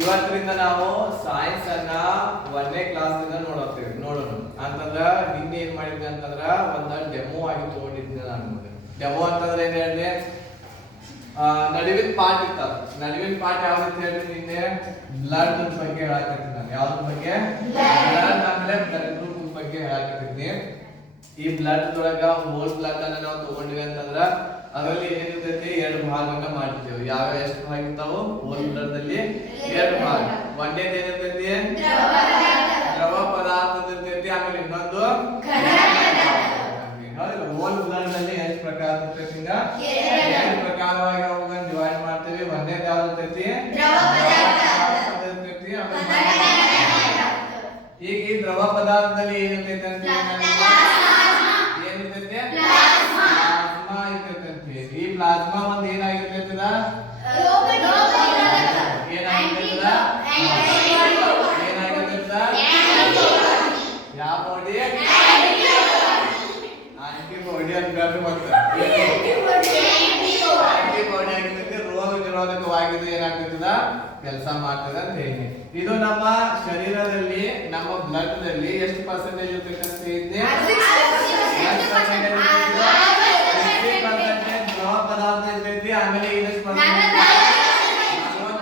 ಇವತ್ತರಿಂದ ನಾವು ಸೈನ್ಸ್ ಅನ್ನ 1ನೇ ಕ್ಲಾಸ್ ಇಂದ ನೋಡೋಣ ಅಂತಂದ್ರ ನಿನ್ನೆ ಏನ್ ಮಾಡಿದ್ದೆ ಅಂತಂದ್ರ ಒಂದ ಡೆಮೋ ಆಗಿ ತಗೊಂಡಿದ್ದೆ ನಾನು. ಡೆಮೋ ಅಂತಂದ್ರೆ ಏನ್ ಹೇಳಿದೆ, ನಡುವಿನ ಪಾರ್ಟ್ ಇರ್ತದ. ನಡುವಿನ ಪಾರ್ಟ್ ಯಾವ್ದು ಅಂತ ಹೇಳಿದ್ರೆ ನಿನ್ನೆ ಬ್ಲಡ್ ಬಗ್ಗೆ ಹೇಳಾಕತ್ತೀನಿ ನಾನು. ಯಾವ್ದ್ರ ಬಗ್ಗೆ? ಬ್ಲಡ್ ಆಮೇಲೆ ಬ್ಲಡ್ ಗ್ರೂಪ್ ಬಗ್ಗೆ ಹೇಳಾಕತ್ತೀನಿ. ಈ ಬ್ಲಡ್ ಒಳಗ ಹೋಲ್ ಬ್ಲಡ್ ಅನ್ನ ನಾವು ತಗೊಂಡಿವಿ ಅಂತಂದ್ರ ಅದರಲ್ಲಿ ಏನಿರ್ತೈತಿ, 2 ಭಾಗವನ್ನ ಮಾಡಿರ್ತೇವೆ. ಯಾವ ಎಷ್ಟು ಭಾಗ ಇರ್ತಾವು? ಹೋಲ್ ಬ್ಲಡ್ ದಲ್ಲಿ 2 ಭಾಗ. ಒಂದೇದು ಏನಿರ್ತೈತಿ? ದ್ರವ ಪದಾರ್ಥ ಇರ್ತೈತಿ. ಆಮೇಲೆ ಇನ್ನೊಂದು ಹೋಲ್ ಬ್ಲಡ್ ನಲ್ಲಿ ಎಷ್ಟು ಪ್ರಕಾರ ಇರ್ತೈತಿ? ಈಗ 2 ಪ್ರಕಾರವಾಗಿ ಅವುಗಳನ್ನ ಡಿವೈಡ್ ಮಾಡ್ತೇವೆ. ಒಂದೇದು ಯಾವ್ದು ಇರ್ತೈತಿ? ದ್ರವ ಪದಾರ್ಥ ಇರ್ತೈತಿ. ಈಗ ಈ ದ್ರವ ಪದಾರ್ಥದಲ್ಲಿ ಏನಿರ್ತೈತಿ ಅಂತ ಈ ಪ್ಲಾಸ್ಮಾ ಒಂದು ಏನಾಗಿರ್ತೈತದ? ಯಾವ ಬಾಡಿ? ಆಂಟಿಬಾಡಿ ಅಂತ ಮತ್ತೆ ಆಂಟಿಬಾಡಿ ಆಗಿರ್ತೈತಿ. ರೋಗ ನಿರೋಧಕವಾಗಿದ್ದು ಏನಾಗ್ತದ? ಕೆಲಸ ಮಾಡ್ತದ ಅಂತ ಹೇಳಿ. ಇದು ನಮ್ಮ ಶರೀರದಲ್ಲಿ, ನಮ್ಮ ಬ್ಲಡ್ ದಲ್ಲಿ ಎಷ್ಟು ಪರ್ಸೆಂಟೇಜ್ ಇರ್ತೈತೆ ಅಂತ ಹೇಳಿದ್ದೆ? ದ್ರವ ಪದಾರ್ಥ ಇರ್ತೈತಿ. ಆಮೇಲೆ ಇದಷ್ಟು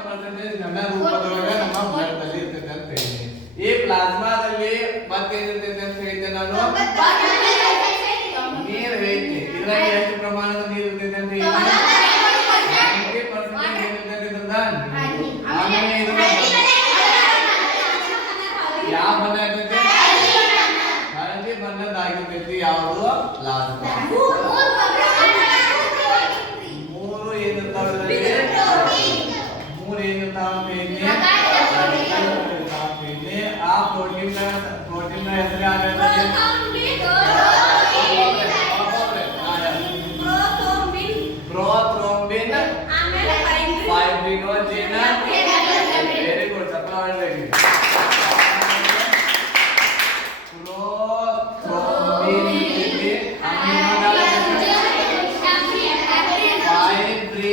ಪರ್ಸೆಂಟೇಜ್ ಘನ ರೂಪದೊಳಗೆ ನಮ್ಮ ಬ್ಲಡ್ ದಲ್ಲಿ ಇರ್ತೈತೆ ಅಂತ ಹೇಳಿ. ಈ ಪ್ಲಾಸ್ಮಾದಲ್ಲಿ ಮತ್ತೇನಿರ್ತೈತೆ ಅಂತ ಹೇಳಿದ್ದೆ ನಾನು? ನೀರು ಐತಿ. ಇದ್ರಲ್ಲಿ ಎಷ್ಟು ಪ್ರಮಾಣದ ನೀರು ಇರ್ತೈತೆ ಅಂತ ಹೇಳಿ? 90% ಏನಿರ್ತೈತೆ ಇದ್ರದ? ಆಮೇಲೆ ಯಾವ ಬಣ್ಣ ಇರ್ತೈತೆ? ಹಳದಿ ಬಣ್ಣದಾಗಿರ್ತೈತಿ. ಯಾವುದು? ಪ್ಲಾಸ್ಮಾ. ಮೂರು ಏನಿರ್ತಾವ? ಮೂರು ಏನಿರ್ತಾವ ಅಂತ ಹೇಳಿ? ಆ ಪ್ರೋಟೀನ್ ಹೆಸರು ಯಾವ್ದು? Prothrombin, fibrinogen. Very good. ಚಪ್ಪಾಳೆ ಹೊಡೆಯಿರಿ. ಪ್ರೋಥ್ರೋಂಬಿನ್ ಇರ್ತೈತಿ.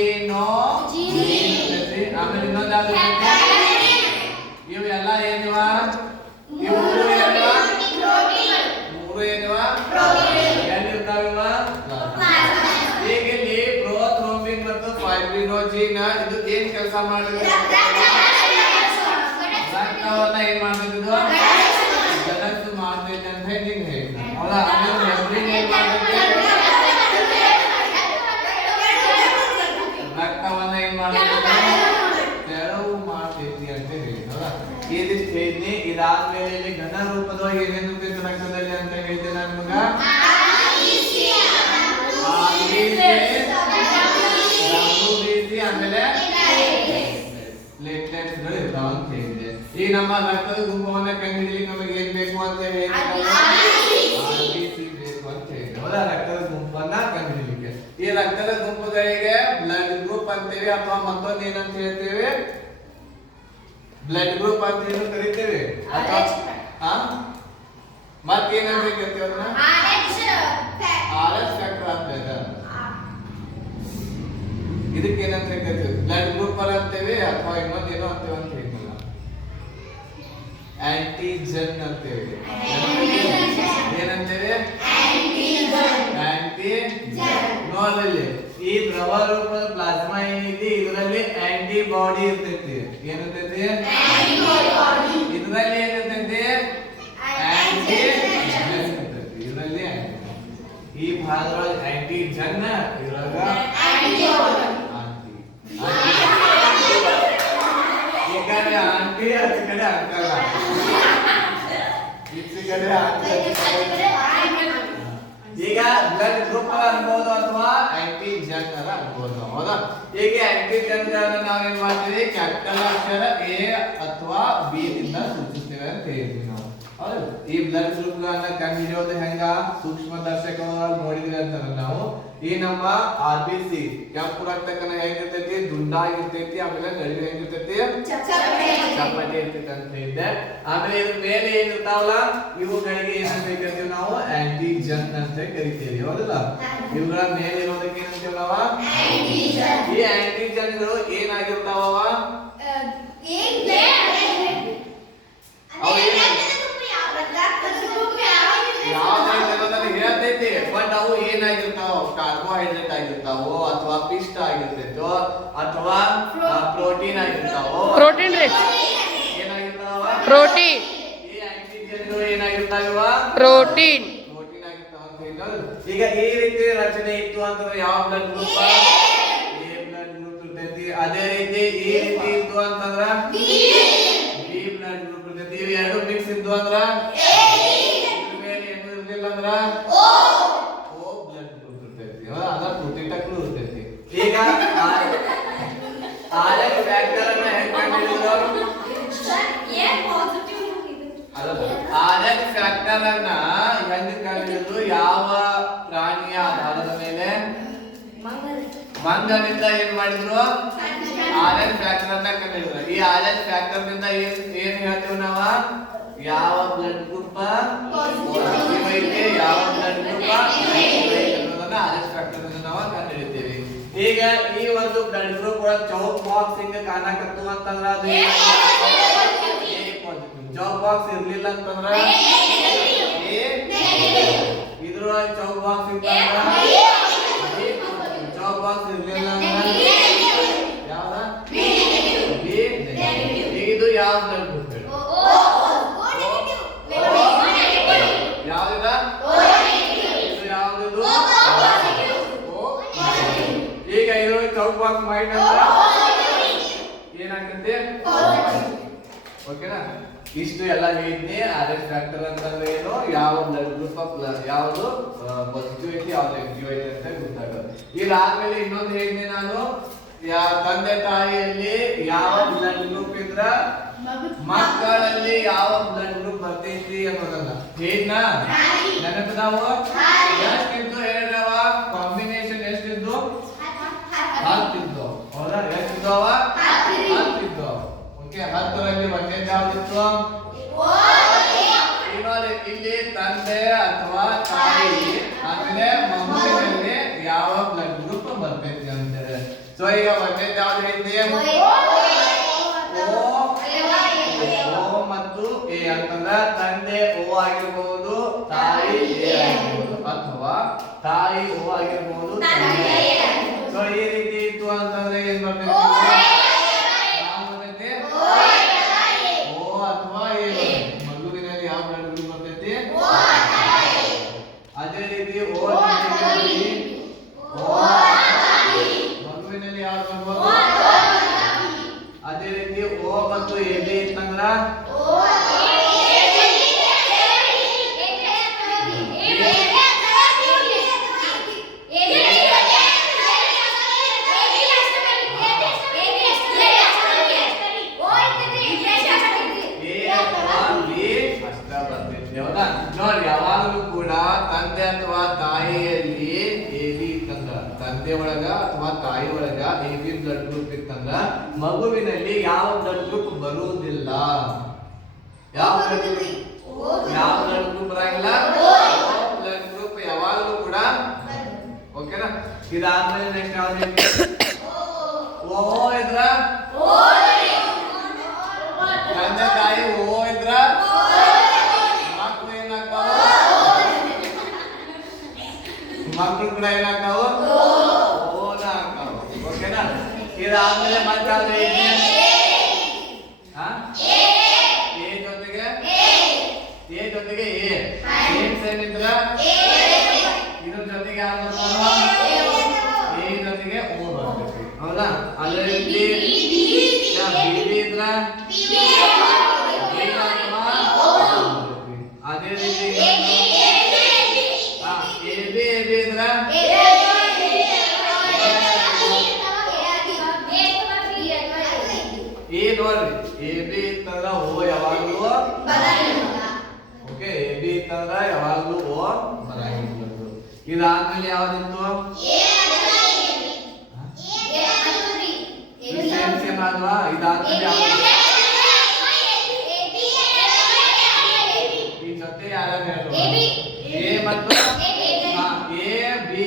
ಫೈಬ್ರಿನೋಜೆನ್ ಇರ್ತೈತಿ. ಆಮೇಲೆ ಇನ್ನೊಂದು ಯಾವ್ದು ಇರ್ತೈತಿ? ಇವೆಲ್ಲ ಏನಿವ? ಇವು ಮೂರು ಏನಿವ? ಎಲ್ಲಿರ್ತಾವಿವ? ಈಗ ಇಲ್ಲಿ ಪ್ರೋಥ್ರೋಂಬಿನ್ ಮತ್ತು ಫೈಬ್ರಿನೋಜೆನ್ ಇದು ಏನ್ ಕೆಲಸ ಮಾಡಿದ್ರೆ ರಕ್ತವನ್ನ ಏನ್ ಮಾಡ್ತಿದ್ದು? ಗಡಸು ಮಾಡ್ತೈತೆ ಅಂತ ಹೇಳಿ ಹೇಳ್ತಾರೆ. ಹೌದಾ? ಆಮೇಲೆ ಮೆಂಬ್ರೇನ್ ಏನ್ ಮಾಡ್ತೈತೆ? ರಕ್ತವನ್ನ ಏನ್ ಮಾಡ್ತೈತೆ? ತೆರವು ಮಾಡ್ತೈತಿ ಅಂತ ಹೇಳಿ. ಹೌದಾ? ಇದಿಷ್ಟು ಹೇಳಿದ್ನಿ. ಇದಾದ್ಮೇಲೆ ಇಲ್ಲಿ ಘನ ರೂಪದೊಳಗೆ ಏನೇನು ಇರ್ತೈತೆ ರಕ್ತದಲ್ಲಿ ಅಂತ ಹೇಳ್ತೇನೆ ನಾನು ನಿಮಗ. ಆಮೇಲೆ ಪ್ಲೇಟ್ಲೆಟ್ಸ್ ಗಳು ಇರ್ತಾವ ಅಂತ ಹೇಳಿದೆ. ಈಗ ನಮ್ಮ ರಕ್ತದ ಗುಂಪವನ್ನ ಕಂಡುಹಿಡಿಯಲಿಕ್ಕೆ ನಮಗೆ ಏನ್ ಬೇಕು ಅಂತ ಹೇಳಿ ಬೇಕು ಅಂತ ಹೇಳಿದೆ. ಹೌದಾ? ರಕ್ತದ ಗುಂಪನ್ನ ಕಂಡುಹಿಡಿಯಲಿಕ್ಕೆ ಈ ರಕ್ತದ ಗುಂಪುಗಳಿಗೆ ಬ್ಲಡ್ ಗ್ರೂಪ್ ಅಂತೇವೆ ಅಥವಾ ಮತ್ತೊಂದು ಏನಂತ ಹೇಳ್ತೇವೆ? ಬ್ಲಡ್ ಗ್ರೂಪ್ ಅಂತ ಏನು ಕರಿತೇವೆ ಅಥವಾ ಮತ್ತೇನಂತ ಕರಿತೇವೆ? ಅದನ್ನ RH ಫ್ಯಾಕ್ಟರ್ ಅಂತ ಇದೆ. ಇದಕ್ಕೆ ಏನಂತ ಕರಿತೇವೆ? ಬ್ಲಡ್ ಗ್ರೂಪ್ ಅಂತೇವೆ ಅಥವಾ ಇನ್ನೊಂದೇನೋ ಅಂತೇವೆ ಅಂತ ಹೇಳಿಲ್ಲ. ಆಂಟಿಜನ್ ಅಂತೇವೆ. ಏನಂತೇವೆ? ಆಂಟಿಜನ್. ನೋಡಲ್ಲಿ ಈ ದ್ರವ ರೂಪದ ಪ್ಲಾಸ್ಮಾ ಏನಿದೆ ಇದರಲ್ಲಿ ಆಂಟಿಬಾಡಿ ಇರ್ತೈತಿ. ಏನಿರ್ತೈತಿ? ಇದರಲ್ಲಿ ಏನಿರ್ತೈತಿ? ಆಂಟಿಜನ್ ಇರ್ತೈತಿ. ಇದರಲ್ಲಿ ಈ ಭಾಗದೊಳಗೆ ಆಂಟಿಜನ್, ಇದ್ರಾಗ ಈ ಕಡೆ ಆಂಟಿ, ಅಚ್ಚ ಕಡೆ ಅಂಕಲ್. ಈಚೆ ಕಡೆ ಈಗ ಬ್ಲಡ್ ಗ್ರೂಪ್ ಅನ್ಬೋದು ಅಥವಾ ಆಂಟಿಜನ್ ಅನ್ಬೋದು. ಹೌದಾ? ಈಗ ಆಂಟಿಜನ್ ನಾವೇನ್ ಮಾಡ್ತೀವಿ? ಕ್ಯಾಪಿಟಲ್ ಅಕ್ಷರ ಎ ಅಥವಾ ಬಿ ದಿಂದ ಸೂಚಿಸ್ತೇವೆ ಅಂತ ಹೇಳ್ತೀವಿ ನಾವು. ಹೌದು? ಈ ಬ್ಲಡ್ ಗ್ರೂಪ್ ಗಳನ್ನ ಕಂಡುಹಿಡಿಯೋದು ಹೆಂಗ? ಸೂಕ್ಷ್ಮದರ್ಶಕವಾಗಿ ನೋಡಿದ್ವಿ ಅಂತ ನಾವು. ಈ ನಮ್ಮ RBC ಕೆಂಪು ರಕ್ತ ಕಣ ಹೇಗಿರ್ತೈತಿ? ದುಂಡಾಗಿರ್ತೈತಿ. ಆಮೇಲೆ ನಡುವೆ ಹೇಗಿರ್ತೈತಿ? ಚಪ್ಪಟೆ ಇರ್ತೈತಿ ಅಂತ ಹೇಳಿದ್ದೆ. ಆಮೇಲೆ ಇದ್ರ ಮೇಲೆ ಏನಿರ್ತಾವಲ್ಲ ಇವುಗಳಿಗೆ ಏನಂತ ಕರಿತೀವಿ ನಾವು? ಆಂಟಿಜನ್ ಅಂತ ಕರಿತೀವಿ. ಹೌದಲ್ಲ? ಇವುಗಳ ಮೇಲೆ ಇರೋದಕ್ಕೆ ಏನಂತೀವಿ ನಾವು? ಈ ಆಂಟಿಜನ್ಗಳು ಏನಾಗಿರ್ತಾವ? ಪ್ರೋಟೀನ್ ರೀ. ಏನಾಗಿರ್ತಾವ? ಪ್ರೋಟೀನ್. ಈ ಆಂಟಿಜನ್ಗಳು ಏನಾಗಿರ್ತಾವ? ಪ್ರೋಟೀನ್. ಪ್ರೋಟೀನ್ ಆಗಿರ್ತಾವ ಅಂತ ಹೇಳಿದ್ರು. ಈಗ ಈ ರೀತಿ ರಚನೆ ಇತ್ತು ಅಂತಂದ್ರೆ ಯಾವ blood group? A blood group ಇರ್ತೈತಿ. ಅದೇ ರೀತಿ ಈ ರೀತಿ ಇತ್ತು ಅಂತಂದ್ರ ಬಿ ಬ್ಲಡ್ ಗ್ರೂಪ್ ಇರ್ತೈತಿ. ಇವು ಎರಡು ಮಿಕ್ಸ್ ಇದ್ದು ಅಂದ್ರ ಇದ್ರ ಮೇಲೆ ಏನು ಇರ್ಲಿಲ್ಲ ಅಂದ್ರ ಓ ಬ್ಲಡ್ ಗ್ರೂಪ್ ಇರ್ತೈತಿ. ಅದ ಪ್ರೋಟೀನ್ ಟಕ್ಲು ಇರ್ತೈತಿ. ಈಗ ಆರ್ಎಚ್ ಫ್ಯಾಕ್ಟರ್ ಅನ್ನ ಹೆಂಗ್ ಕಂಡುಹಿಡಿದ್ರು? ಆರ್ಎಚ್ ಫ್ಯಾಕ್ಟರ್ ಅನ್ನ ಹೆಂಗ್ ಕಂಡುಹಿಡಿದ್ರು? ಯಾವ ಪ್ರಾಣಿಯ ಆಧಾರದ ಮೇಲೆ? ಮಂಗನಿಂದ ಏನ್ ಮಾಡಿದ್ರು? ಆರ್ಎಚ್ ಫ್ಯಾಕ್ಟರ್ ಅನ್ನ ಕಂಡುಹಿಡಿದ್ರು. ಈ ಆರ್ಎಚ್ ಫ್ಯಾಕ್ಟರ್ ನಿಂದ ಏನ್ ಹೇಳ್ತೀವಿ ನಾವ? ಯಾವ ಬ್ಲಡ್ ಗ್ರೂಪ್ ಪಾಸಿಟಿವ್ ಐತೆ, ಯಾವ ಬ್ಲಡ್ ಗ್ರೂಪ್ ನೆಗೆಟಿವ್ ಐತೆ ಅನ್ನೋದನ್ನ ಆರ್ಎಚ್ ಫ್ಯಾಕ್ಟರ್ ನಿಂದ ನಾವು ಕಂಡುಹಿಡಿತೀವಿ. ಈಗ ಈ ಒಂದು ಬ್ಲಡ್ ಗ್ರೂಪ್ ಒಳಗೆ ಚೌಕ್ ಬಾಕ್ಸ್ ಹಿಂಗ ಕಾಣಕತ್ತು ಅಂತಂದ್ರ ಅದು ಚೌಕ್ ಬಾಕ್ಸ್ ಇರ್ಲಿಲ್ಲ ಅಂತಂದ್ರ ಇದ್ರೊಳಗೆ ಚೌಕ್ ಬಾಕ್ಸ್ ಇತ್ತಂದ್ರ ಚೌಕ್ ಬಾಕ್ಸ್ ಇರ್ಲಿಲ್ಲ ಅಂದ್ರೆ ಯಾವ್ದ? ಈಗ ಇದು ಯಾವ ಬ್ಲಡ್ ಗ್ರೂಪ್ ಹೇಳಿ? ಯಾವ್ದಿದ? ಇದು ಯಾವ್ದು? ಈಗ ಇದ್ರೊಳಗೆ ಚೌಕ್ ಬಾಕ್ಸ್ ಮಾಡಿದ್ರೆ ಏನಾಗ್ತದೆ? ಓಕೆನಾ? ಇಷ್ಟು ಎಲ್ಲ ಹೇಳಿದ್ನಿ. ಆರ್ಎಚ್ ಫ್ಯಾಕ್ಟರ್ ಅಂತಂದ್ರೆ ಏನು, ಯಾವ ಬ್ಲಡ್ ಗ್ರೂಪ್ ಯಾವುದು ಪಾಸಿಟಿವ್ ಐತಿ ಯಾವ್ದು ನೆಗೆಟಿವ್ ಐತಿ ಅಂತ ಗೊತ್ತಾಗೋದು. ಇದಾದ್ಮೇಲೆ ಇನ್ನೊಂದು ಹೇಳಿದ್ನಿ ನಾನು, ತಂದೆ ತಾಯಿಯಲ್ಲಿ ಯಾವ ಬ್ಲಡ್ ಗ್ರೂಪ್ ಇದ್ರ ಮಕ್ಕಳಲ್ಲಿ ಯಾವ ಬ್ಲಡ್ ಗ್ರೂಪ್ ಬರ್ತೈತಿ ಅನ್ನೋದನ್ನ ಹೇಳಿದ್ನಾ? ನೆನಪಿದಾವ? ಎಷ್ಟಿದ್ದು ಹೇಳಿದವ? ಕಾಂಬಿನೇಷನ್ ಎಷ್ಟಿದ್ದು? 10 ಇದ್ದು. ಹೌದಾ? ಎಷ್ಟಿದ್ದವ? 10 ಇದ್ದು. ಓಕೆ, 10ರಲ್ಲಿ ಒಂದೇದು ಯಾವ್ದಿತ್ತು? ಇಲ್ಲಿ ತಂದೆ ಅಥವಾ ತಾಯಿ ಆಮೇಲೆ ಮಗುವಿನಲ್ಲಿ ಯಾವ ಬ್ಲಡ್ ಗ್ರೂಪ್ ಬರ್ತೈತಿ ಅಂತೇಳಿ. ಸೊ ಈಗ ಒಂದೇದು ಯಾವ್ದು ಹೇಳಿದ್ದೆ? ಓ ಮತ್ತು ಎ ಅಂತಂದ್ರ ತಂದೆ ಓ ಆಗಿರ್ಬಹುದು, ತಾಯಿ ಎ ಆಗಿರ್ಬಹುದು, ಅಥವಾ ತಾಯಿ ಓ ಆಗಿರ್ಬಹುದು, ತಂದೆ. ಸೊ ಈ ರೀತಿ ಇತ್ತು ಅಂತಂದ್ರೆ ಏನ್ ಬರ್ತೈತಿ? ಓ ಅಥವಾ ಎ ಬರ್ತೈತಿ. ಮಗುವಿನಲ್ಲಿ ಯಾವ ಬ್ಲಡ್ ಗ್ರೂಪ್ ಬರ್ತೈತಿ? ಅದೇ ರೀತಿ ಓ ಮಗುವಿನಲ್ಲಿ ಯಾವ ಬರ್ಬೋದು? ಅದೇ ರೀತಿ ಓ ಮತ್ತು ಎ ಬಿ ಇತ್ತಂದ್ರ ನೋಡಿ, ಯಾವಾಗಲೂ ಕೂಡ ತಂದೆ ಅಥವಾ ತಾಯಿಯಲ್ಲಿ ಎ ಬಿ ಇತ್ತಂದ್ರ, ತಂದೆ ಒಳಗ ಅಥವಾ ತಾಯಿ ಒಳಗ ಎ ಬಿ ಬ್ಲಡ್ ಗ್ರೂಪ್ ಇತ್ತಂದ್ರ ಮಗುವಿನಲ್ಲಿ ಯಾವ ಬ್ಲಡ್ ಗ್ರೂಪ್ ಬರುವುದಿಲ್ಲ. ಯಾವ ಬ್ಲಡ್ ಗ್ರೂಪ್ ಬರಂಗಿಲ್ಲ? ಬ್ಲಡ್ ಗ್ರೂಪ್ ಯಾವಾಗಲೂ ಕೂಡ. ಓಕೆನಾ? ಇದಾದ್ಮೇಲೆ ನೆಕ್ಸ್ಟ್ ಯಾವ್ದು? ಓ ಇದ್ರ ತಂದೆ ತಾಯಿ ಓ ಇದ್ರ ಮಕ್ಕಳು ಕೂಡ ಏನಾಗ್ತಾವ? ಓನ ಆಗ್ತಾವ. ಓಕೆನಾ? ಇದಾದ್ಮೇಲೆ ಮತ್ತೆ ಯಾವ್ದು? ಎ ಜೊತೆಗೆ ಎ ಸೇಮ್ ಇದ್ರ ಇದ್ರ ಜೊತೆಗೆ ಯಾರು ಬರ್ತಾರ? ಎ ಜೊತೆಗೆ ಓ ಬರ್ತೈತಿ. ಹೌದಾ? ಅದೇ ರೀತಿ ಬಿ ಇದ್ರ ಅದೇ ರೀತಿ ನೋಡ್ರಿ, ಎ ಬಿ ಇತ್ತಂದ್ರ ಓ ಯಾವಾಗಲೂ ಓಕೆ, ಎ ಬಿ ಇತ್ತಂದ್ರ ಯಾವಾಗಲೂ ಓ ಬರಂಗಿಲ್ಲ. ಇದಾದ್ಮೇಲೆ ಯಾವ್ದಿತ್ತು? ಸೇಮ್ ಅಲ್ವಾ? ಇದಾದ್ಮೇಲೆ ಈ ಜೊತೆ ಯಾರು ಹೇಳು? ಎ ಮತ್ತು ಎ ಬಿ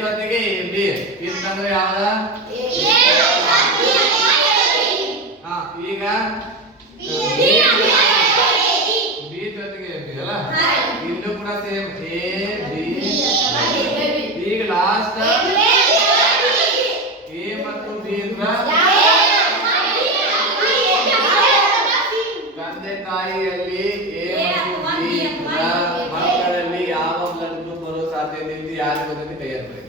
ಜೊತೆಗೆ ಎ ಬಿ ಇತ್ತಂದ್ರೆ ಯಾವ್ದ? ಈಗ ಬಿ ಜೊತೆಗೆ ಎ ಬಿ ಅಲ್ಲ, ಇಲ್ಲೂ ಕೂಡ ಕೂಡ ಸೇಮ್ ಎ ಬಿ ಈಗ ಲಾಸ್ಟ್ ಎ ಮತ್ತು ಬಿ ತಂದೆ ತಾಯಿಯಲ್ಲಿ ಎ ಮತ್ತು ಬಿ ಮಕ್ಕಳಲ್ಲಿ ಯಾವ ಬ್ಲಡ್ ಗ್ರೂಪ್ ಬರೋ ಸಾಧ್ಯತೆ ಇದೆ ಯಾರು ಗೊತ್ತಿದೆ ಕೈ ಎತ್ತಬೇಕು.